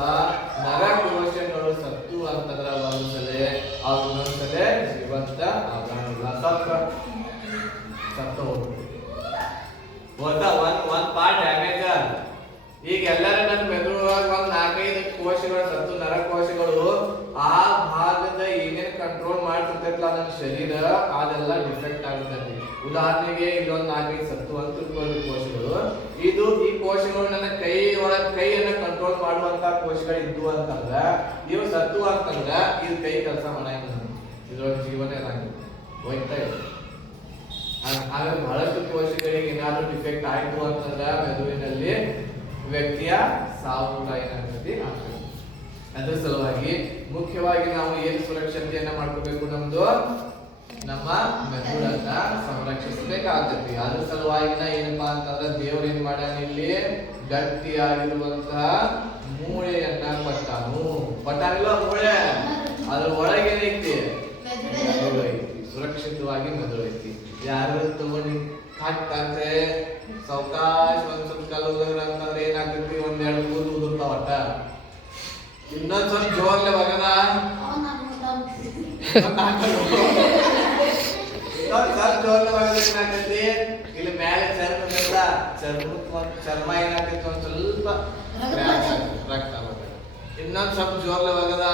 ನರಕೋಶಗಳು ಸತ್ತು ಅಂತಂದ್ರ ಒಂದ್ಸಲೆ ಇನ್ನೊಂದ್ಸಲೆ ಜೀವಂತ ಆಗಂಗಿಲ್ಲ. ಸತ್ತ ಒಂದ್ ಪಾರ್ಟ್ ಡ್ಯಾಮೇಜ್. ಈಗ ಎಲ್ಲರೂ ನನ್ನ ಮೆದುಳೊಳಗ ಒಂದ್ 4-5 ಕೋಶಗಳು ಸತ್ತು ನರಕೋಶಗಳು ಆ ಭಾಗದ ಏನೇನ್ ಕಂಟ್ರೋಲ್ ಮಾಡ್ತಿರ್ತೈತಲ್ಲ ನನ್ನ ಶರೀರ ಅದೆಲ್ಲ ಡಿಫೆಕ್ಟ್ ಆಗ್ತೈತಿ. ಉದಾಹರಣೆಗೆ ಇಲ್ಲೊಂದು 4-5 ಸತ್ತು ಅಂತ ತಿಳ್ಕೊಳ್ಳಿ ಕೋಶಗಳು. ಇದು ಈ ಕೋಶಗಳು ನನ್ನ ಕೈಯನ್ನ ಕಂಟ್ರೋಲ್ ಮಾಡುವಂತ ಕೋಶಗಳು ಇದ್ವು ಅಂತಂದ್ರ ಇವು ಸತ್ತು ಅಂತಂದ್ರ ಇದು ಕೈ ಕೆಲಸ ಮಾಡಂಗಿಲ್ಲ. ಇದ್ರೊಳಗೆ ಜೀವನ ಇರಂಗಿಲ್ಲ, ಹೋಯ್ತಾ ಇದೆ. ಆಮೇಲೆ ಬಹಳಷ್ಟು ಕೋಶಗಳಿಗೆ ಏನಾದ್ರೂ ಡಿಫೆಕ್ಟ್ ಆಯ್ತು ಅಂತಂದ್ರೆ ಮೆದುಳಿನಲ್ಲಿ ವ್ಯಕ್ತಿಯ ಸಾವು ಕೂಡ ಏನಾಗ್ತದೆ ಆಗ್ತದೆ. ಅದ್ರ ಸಲುವಾಗಿ ಮುಖ್ಯವಾಗಿ ನಾವು ಏನು ಸುರಕ್ಷತೆಯನ್ನ ಮಾಡ್ಕೋಬೇಕು, ನಮ್ದು ನಮ್ಮ ಮೆದುಳನ್ನ ಸಂರಕ್ಷಿಸಬೇಕಾಗ್ತೈತಿ. ಅದ್ರ ಸಲುವಾಗಿ ಏನಪ್ಪಾ ಅಂತಂದ್ರೆ ದೇವ್ರ ಏನ್ ಮಾಡ್ಯಾನ, ಇಲ್ಲಿ ಗಟ್ಟಿಯಾಗಿರುವಂತಹ ಮೂಳೆಯನ್ನ ಕೊಟ್ಟಾನಿಲ್ಲ ಮೂಳೆ, ಅದ್ರ ಒಳಗೆ ಏನೈತಿ, ಮೆದುಳು ಐತಿ, ಸುರಕ್ಷಿತವಾಗಿ ಮೆದುಳು ಐತಿ. ಯಾರು ತಗೊಂಡು ಕಟ್ ಅಂದ್ರೆ ಸಾವಕಾಶ ಒಂದ್ ಸ್ವಲ್ಪ ಕಲ್ಲುದ್ರ ಅಂತಂದ್ರೆ ಏನಾಗ್ತೈತಿ, ಒಂದೆರಡು ಕೂದಲು ಉದುರ್ತಾವ. ಒಟ್ಟ ಇನ್ನೊಂದ್ ಸ್ವಲ್ಪ ಜೋರ್ಲೆ ಬಗದ ಜೋರ್ಲೆ ಬಗದ ಏನಾಗ್ತೈತಿ, ಇಲ್ಲಿ ಮೇಲೆ ಚರ್ಮ ಏನಾಗ್ತೈತಿ ಒಂದ್ ಸ್ವಲ್ಪ ರಕ್ತ ಬರ್ತೈತಿ. ಇನ್ನೊಂದ್ ಸ್ವಲ್ಪ ಜೋರ್ಲೆ ಬಗದ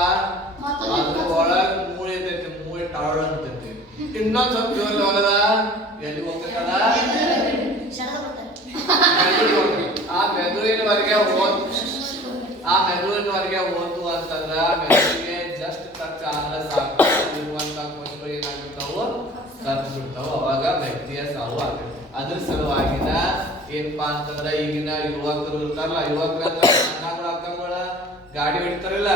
ಅದ್ರ ಒಳಗ್ ಮೂಳೆ ಇರ್ತೈತಿ, ಮೂಳೆ ಟಾಳ ಅಂತೈತಿ. ಇನ್ನೊಂದ್ ಸ್ವಲ್ಪ ಜೋರ್ಲೆ ಬಗದ ಎಲ್ಲಿ ಹೋಗ್ತೈತದ, ಆ ಮೆದುಳಿನವರೆಗೆ ಹೋತು ಅಂತಂದ್ರ ಮೆದುಳಿಗೆ ಜಸ್ಟ್ ಟಚ್ ಆದ್ರೆ ಸಾಕು, ಇರುವಂತ ಕೋಶಗಳು ಏನಾಗಿರ್ತಾವ, ಸತ್ತು ಬಿಡ್ತಾವ. ಅವಾಗ ವ್ಯಕ್ತಿಯ ಸಾವು ಆಗ್ತದೆ. ಅದ್ರ ಸಲುವಾಗಿನ ಏನಪ್ಪಾ ಅಂತಂದ್ರ ಈಗಿನ ಯುವಕರು ಇರ್ತಾರಲ್ಲ, ಯುವಕರ ಅಕ್ಕಂಗಳ ಗಾಡಿ ಹೊಡಿತಾರಲ್ಲ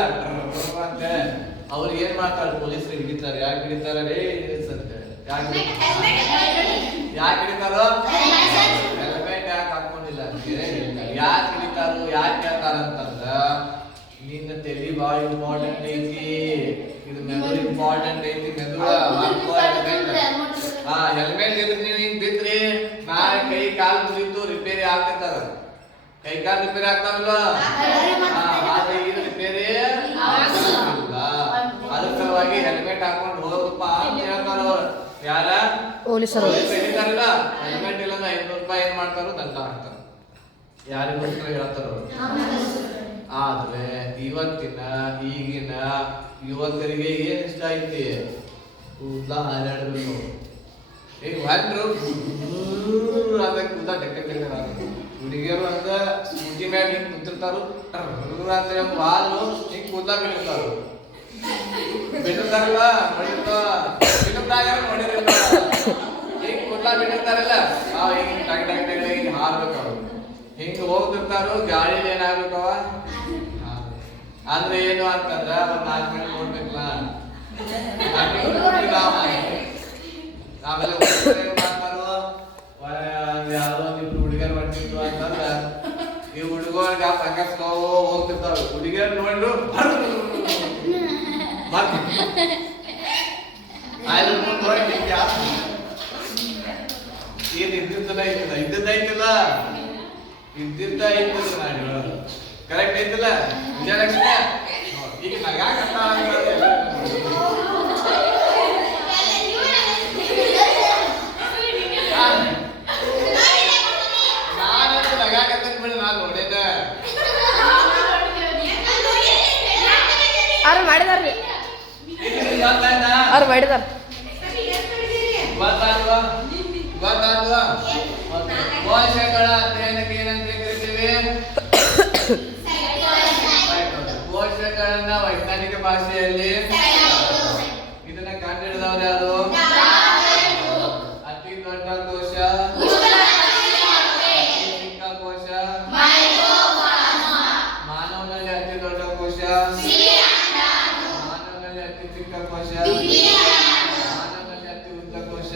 ಅಂತ ಅವ್ರಿಗೆ ಏನ್ ಮಾಡ್ತಾರೆ, ಪೊಲೀಸರು ಹಿಡಿತಾರೆ. ಯಾಕೆ ಹಿಡಿತಾರ ರೇ ಅಂತ, ಯಾಕೆ ಹಿಡಿತಾರೋ, ಹೆಲ್ಮೆಟ್ ಯಾಕೆ ಹಾಕೊಂಡಿಲ್ಲ ಅಂತ ಯಾಕೆ ಹಿಡಿತಾರೋ, ಯಾಕೆ ಹೇಳ್ತಾರ ಅಂತಂದ್ರ ನಿನ್ನ ತಲೆ ಬಾಳ ಇಂಪಾರ್ಟೆಂಟ್ ಐತಿ, ಇದು ಮೆದುಳು ಇಂಪಾರ್ಟೆಂಟ್ ಐತಿ. ಮೆದುಳು ಹೆಲ್ಮೆಟ್ ಇದ್ರೆ ನೀವು ಹಿಂಗ್ ಬಿದ್ರಿ ನಾಳೆ ಕೈ ಕಾಲು ಮುರಿತು ರಿಪೇರಿ ಆಗ್ತೈತದ, ಕೈ ಕಾಲು ರಿಪೇರಿ ಆಗ್ತಾವಲ್ಲ, ಆದ್ರೆ ಇದು ರಿಪೇರಿ ಆಗಿಲ್ಲ. ಅದ್ರ ಸಲುವಾಗಿ ಹೆಲ್ಮೆಟ್ ಹಾಕೊಂಡು ಹೋಗಪ್ಪ ಅಂತ ಹೇಳ್ತಾರ ಅವ್ರು. ಯಾರ ಪೊಲೀಸರು ಹಿಡಿತಾರಲ್ಲ, ಹೆಲ್ಮೆಟ್ ಇಲ್ಲ 500 ರೂಪಾಯಿ ಏನ್ ಮಾಡ್ತಾರೋ ದಂಡ ಹಾಕ್ತಾರ. ಯಾರಿಗೋಸ್ಕರ ಹೇಳ್ತಾರ ಅವ್ರು. ಆದ್ರೆ ಇವತ್ತಿನ ಈಗಿನ ಯುವಕರಿಗೆ ಏನ್ ಇಷ್ಟ ಐತಿ, ಕೂದಲ ಹಾರಾಡಬೇಕು. ಈಗ ಹೊಂಡ್ರು ಅದ ಕೂದಲ ಡೆಕ್ಕ ಹುಡುಗಿಯರು ಅಂತ ಸ್ಕೂಟಿ ಮ್ಯಾಗ ಹಿಂಗ್ ಕುಂತಿರ್ತಾರು ಅಂತ ಹಾಲು ಹಿಂಗ್ ಕೂದಲ ಬಿಡಿರ್ತಾರು, ಬಿಟ್ಟಿರ್ತಾರಲ್ಲ ನೋಡಿರಲ್ಲ, ಹಿಂಗ್ ಕೂದಲ ಬಿಟ್ಟಿರ್ತಾರಲ್ಲ ಹಿಂಗ್ ಟಗ್ ಟಗ್ ಟಗ್ ಹಿಂಗ್ ಹಾರ್ಬೇಕು ಅವ್ರು. ಹಿಂಗ್ ಹೋಗ್ತಿರ್ತಾರು, ಗಾಳಿ ಏನಾಗ್ಬೇಕವ ಅಂದ್ರೆ ಏನು ಅಂತಂದ್ರ ಒಂದ್ 4 ಮಿನಿಟ್ ನೋಡ್ಬೇಕಲ್ಲ. ಆಮೇಲೆ ಏನ್ ಮಾಡ್ತಾರೋ, ಯಾವ್ದೋ ಇಬ್ರು ಹುಡುಗಿಯರ್ ಬರ್ತಿದ್ರು ಅಂತಂದ್ರ ಈ ಹುಡುಗರ್ಗ ಹಂಗ ಸ್ಲೋ ಹೋಗ್ತಿರ್ತಾವ. ಹುಡುಗಿಯರ್ ನೋಡ್ರು ಏನ್ ಇದ್ದಿದ್ದಲ್ಲ ಇದ್ದೈತಿಲ್ಲ ಕರೆಕ್ಟ್ ಐತಿಲ್ಲ ವಿಜಯಲಕ್ಷ್ಮಿ. ಈಗ ನಗಾಕತ್ತ ನಾನಂತೂ ನಗಾಕತ್ತ ಬಿಡ, ನಾನು ನೋಡಿದ್ದ ಅವ್ರು ಮಾಡಿದಾರ್ರಿ, ಅವ್ರು ಮಾಡಿದಾರ. ಕೋಶಗಳ ಅಧ್ಯಯನಕ್ಕೆ ಏನಂತ ಕರಿತೀವಿ, ಕೋಶಗಳನ್ನ ವೈಜ್ಞಾನಿಕ ಭಾಷೆಯಲ್ಲಿ ಇದನ್ನ ಕಂಡುಹಿಡಿದವ್ರು ಯಾರು, ಅತಿ ದೊಡ್ಡ ಕೋಶ, ಚಿಕ್ಕ ಕೋಶ, ಮಾನವನಲ್ಲಿ ಅತಿ ದೊಡ್ಡ ಕೋಶ, ಮಾನವನಲ್ಲಿ ಅತಿ ಚಿಕ್ಕ ಕೋಶ, ಮಾನವನಲ್ಲಿ ಅತಿ ಉದ್ದ ಕೋಶ,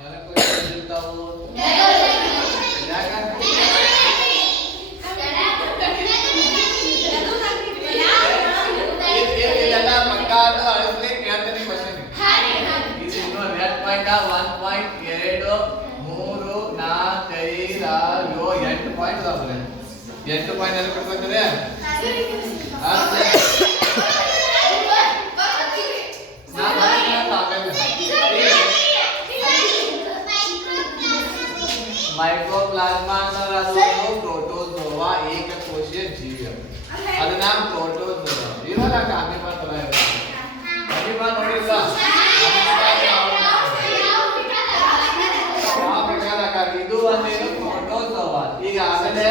ನರಕೋಶ ಇರ್ತಾವು. ಇದೆಲ್ಲ ಪಕ್ಕಾದು ಅಳಿಸ್ಲಿ ಕೇಳ್ತೀನಿ ಕ್ವಶನ್. ಇದು ಇನ್ನು 1.2 3 4 5 6 7 8 ಪಾಯಿಂಟ್ ಅದಾವ್ರೆ. 8 ಪಾಯಿಂಟ್ ಎಲ್ಲಿ ಕೊಡ್ಬೇಕ್ರೆ ಮೈಕ್ರೋಪ್ಲಾಸ್ಮಾ ಅನ್ನೋದು ಪ್ರೋಟೋಜೋವಾ ಏಕಕೋಶೀಯ ಜೀವಿ. ಅದು ನಾಮ್ ಪ್ರೋಟೋಜೋವಾ ಇರಲ್ಲ, ಅನಿಮಲ್ ತರ ಇರಲ್ಲ. ಅನಿಮಲ್ ನೋಡಿಲ್ಲ ಇದು ಒಂದೇನು ಪ್ರೋಟೋಜೋವಾ. ಈಗ ಆಮೇಲೆ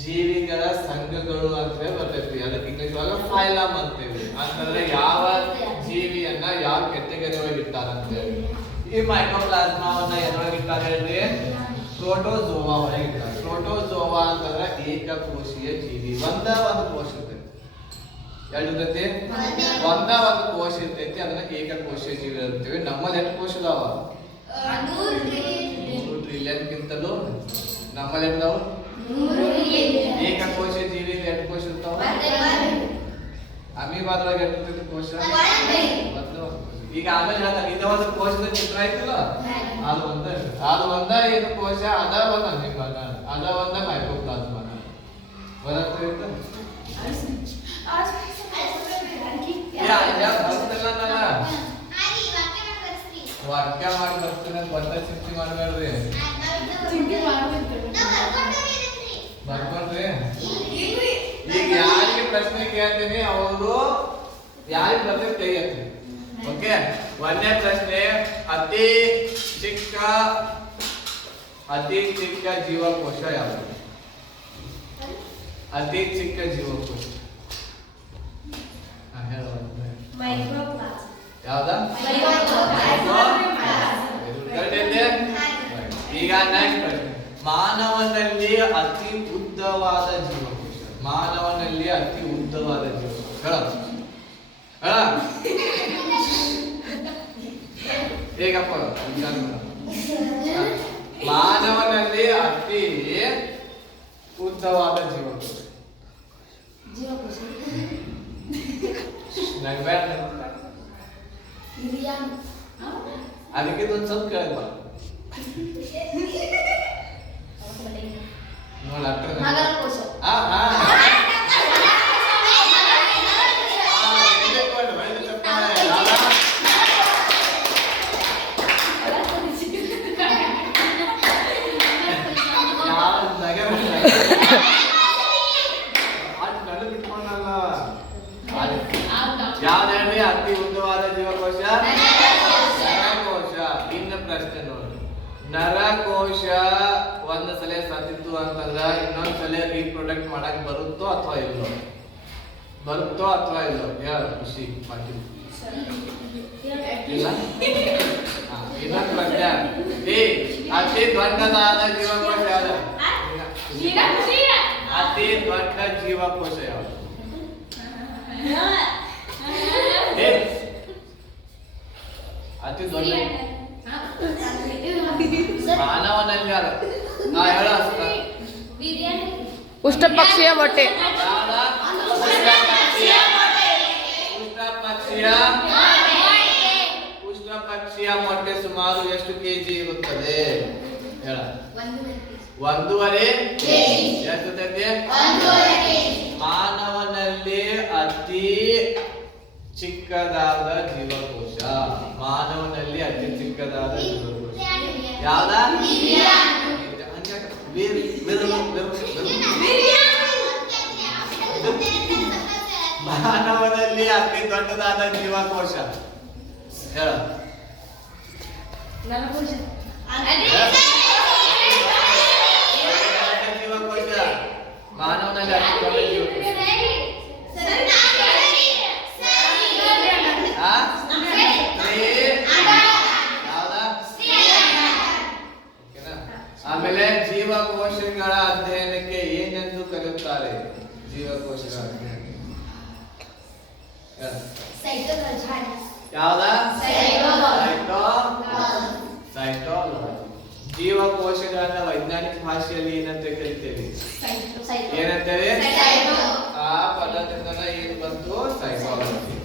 ಜೀವಿಗಳ ಸಂಘಗಳು ಅಂತ ಬರ್ತೈತಿ, ಅದಕ್ಕೆ ಇಂಗ್ಲಿಷ್ ಒಳಗ ಫೈಲಮ್ ಅಂತೇಳಿ. ಅಂತಂದ್ರೆ ಯಾವ ಜೀವಿಯನ್ನ ಯಾವ ಕೆಟಗರಿ ಒಳಗೆ ಇಟ್ಟಾರಂತೇಳಿ. ಮೈಕ್ರೋಪ್ಲಾಸ್ಮಾವನ್ನ ಎದ್ರೊಳಗೆ ಇಟ್ಟಾರೆ ಹೇಳ್ರಿ? ಪ್ರೋಟೋಜೋವಾ ಒಳಗೆ ಇಟ್ಟಾರೆ. ಪ್ರೋಟೋಜೋವಾ ಅಂತಂದ್ರೆ ಏಕಕೋಶೀಯ ಜೀವಿ. ಒಂದು ಕೋಶ ಇರ್ತೈತಿ. ಎರಡು ಇರ್ತೈತಿ? ಒಂದು ಕೋಶ ಇರ್ತೈತಿ. ಅದನ್ನ ಏಕಕೋಶೀಯ ಜೀವಿ ಇರ್ತೀವಿ. ನಮ್ಮಲ್ಲಿ ಎಷ್ಟು ಕೋಶ ಇದಾವ? 100 ಟ್ರಿಲಿಯನ್ಗಿಂತಲೂ ನಮ್ಮಲ್ಲಿ ಎಷ್ಟಾವ? ಏಕಕೋಶೀಯ ಜೀವಿ ಎಷ್ಟು ಕೋಶ ಇರ್ತಾವ? ಅಮೀಬಾದ್ರೊಳಗೆ ಎಷ್ಟು ಇರ್ತೈತಿ ಕೋಶ? ಈಗ ಆಮೇಲೆ ಹೇಳ್ತಾರೆ ಇದ ಒಂದು ಕೋಶದ ಚಿತ್ರ ಆಯ್ತಲ್ಲ, ಅದು ಒಂದ ಏನು ಕೋಶ ಅದ ಒಂದ ಅಮೀಬಾನ, ಅದ ಒಂದ ಮೈಕ್ರೋಪ್ಲಾಸ್ಮಾನ. ವಾಕ್ಯ ಮಾಡಿ ಬರ್ತೀನಿ ಅಂತ ಒಂದ ಚಿಂತೆ ಮಾಡಬೇಡ್ರಿ. ಬರ್ಕೊಂಡ್ರಿ? ಈಗ ಯಾರಿಗೆ ಪ್ರಶ್ನೆ ಕೇಳ್ತೀನಿ ಅವರು ಯಾರಿಗೆ ಬರ್ತೈತೆ ಕೈ ಎತ್ತಿ. ಓಕೆ, ಒಂದನೇ ಪ್ರಶ್ನೆ, ಅತಿ ಚಿಕ್ಕ ಜೀವಕೋಶ ಯಾವುದು? ಅತಿ ಚಿಕ್ಕ ಜೀವಕೋಶ ಯಾವ್ದಾ? ಈಗ ನೆಕ್ಸ್ಟ್ ಪ್ರಶ್ನೆ, ಮಾನವನಲ್ಲಿ ಅತಿ ಉದ್ದವಾದ ಜೀವಕೋಶ. ಮಾನವನಲ್ಲಿ ಅತಿ ಉದ್ದವಾದ ಜೀವಕೋಶ ಹೇಗಪ್ಪ? ಮಾನವನಲ್ಲಿ ಅತಿ ಉದ್ದವಾದ ಜೀವಕೋಶ ಅದಕ್ಕೆ ಒಂದು ಸ್ವಲ್ಪ ಕೇಳಪ್ಪ ಯಾವ್ದು ಅತಿ ಉದ್ದವಾದ ಜೀವಕೋಶ? ನರಕೋಶ. ಇನ್ನ ಪ್ರಶ್ನೆ ನೋಡಿ, ನರಕೋಶ ಒಂದ್ ಸಲ ಸತ್ತಿತ್ತು ಅಂತಂದ್ರ ಇನ್ನೊಂದ್ ಸಲ ರೀಪ್ರೊಡಕ್ಟ್ ಮಾಡಕ್ ಬರುತ್ತೋ ಅಥವಾ ಇಲ್ಲೋ? ಬರುತ್ತೋ ಅಥವಾ ಇಲ್ಲೋ? ಹೇಳ ಖುಷಿ ಪಾಟೀಲ್. ಇಲ್ಲ? ಇನ್ನೊಂದ್ ಪ್ರಶ್ನೆ, ಅತಿ ದೊಡ್ಡದಾದ ಜೀವಕೋಶ ಯಾವ್ದು? ಅತಿ ದೊಡ್ಡ ಜೀವಕೋಶ ಯಾವುದು? ಅತಿ ದೊಡ್ಡ ಮಾನವನಲ್ಲಿ ಅಲ್ಲ, ನಾ ಹೇಳ ಉಷ್ಟ್ರಪಕ್ಷಿಯ ಮೊಟ್ಟೆ. ಉಷ್ಟ್ರಪಕ್ಷಿಯ ಮೊಟ್ಟೆ ಸುಮಾರು ಎಷ್ಟು ಕೆಜಿ ಇರುತ್ತದೆ? ಹೇಳ. 1.5 ಎಷ್ಟು? ಮಾನವನಲ್ಲಿ ಅತಿ ಚಿಕ್ಕದಾದ ಜೀವಕೋಶ. ಮಾನವನಲ್ಲಿ ಅತಿ ಚಿಕ್ಕದಾದ ಜೀವಕೋಶ ಯಾವ್ದಾ? ಮಾನವನಲ್ಲಿ ಅತಿ ದೊಡ್ಡದಾದ ಜೀವಕೋಶ ಹೇಳ. ಜೀವಕೋಶ ಮಾನವನಲ್ಲಿ ಅತಿ ದೊಡ್ಡ ಜೀವಕೋಶ ಆಮೇಲೆ ಜೀವಕೋಶಗಳ ಅಧ್ಯಯನಕ್ಕೆ ಏನೆಂದು ಕರೆಯುತ್ತಾರೆ? ಜೀವಕೋಶಗಳ ಯಾವ್ದಾ? ಸೈಟೋಲಾಜಿ. ಜೀವಕೋಶಗಳನ್ನ ವೈಜ್ಞಾನಿಕ ಭಾಷೆಯಲ್ಲಿ ಏನಂತ ಕರಿತೇವೆ? ಏನಂತೇವೆ? ಆ ಪದದಿಂದ ಏನು ಬಂತು? ಸೈಟೋಲಾಜಿ.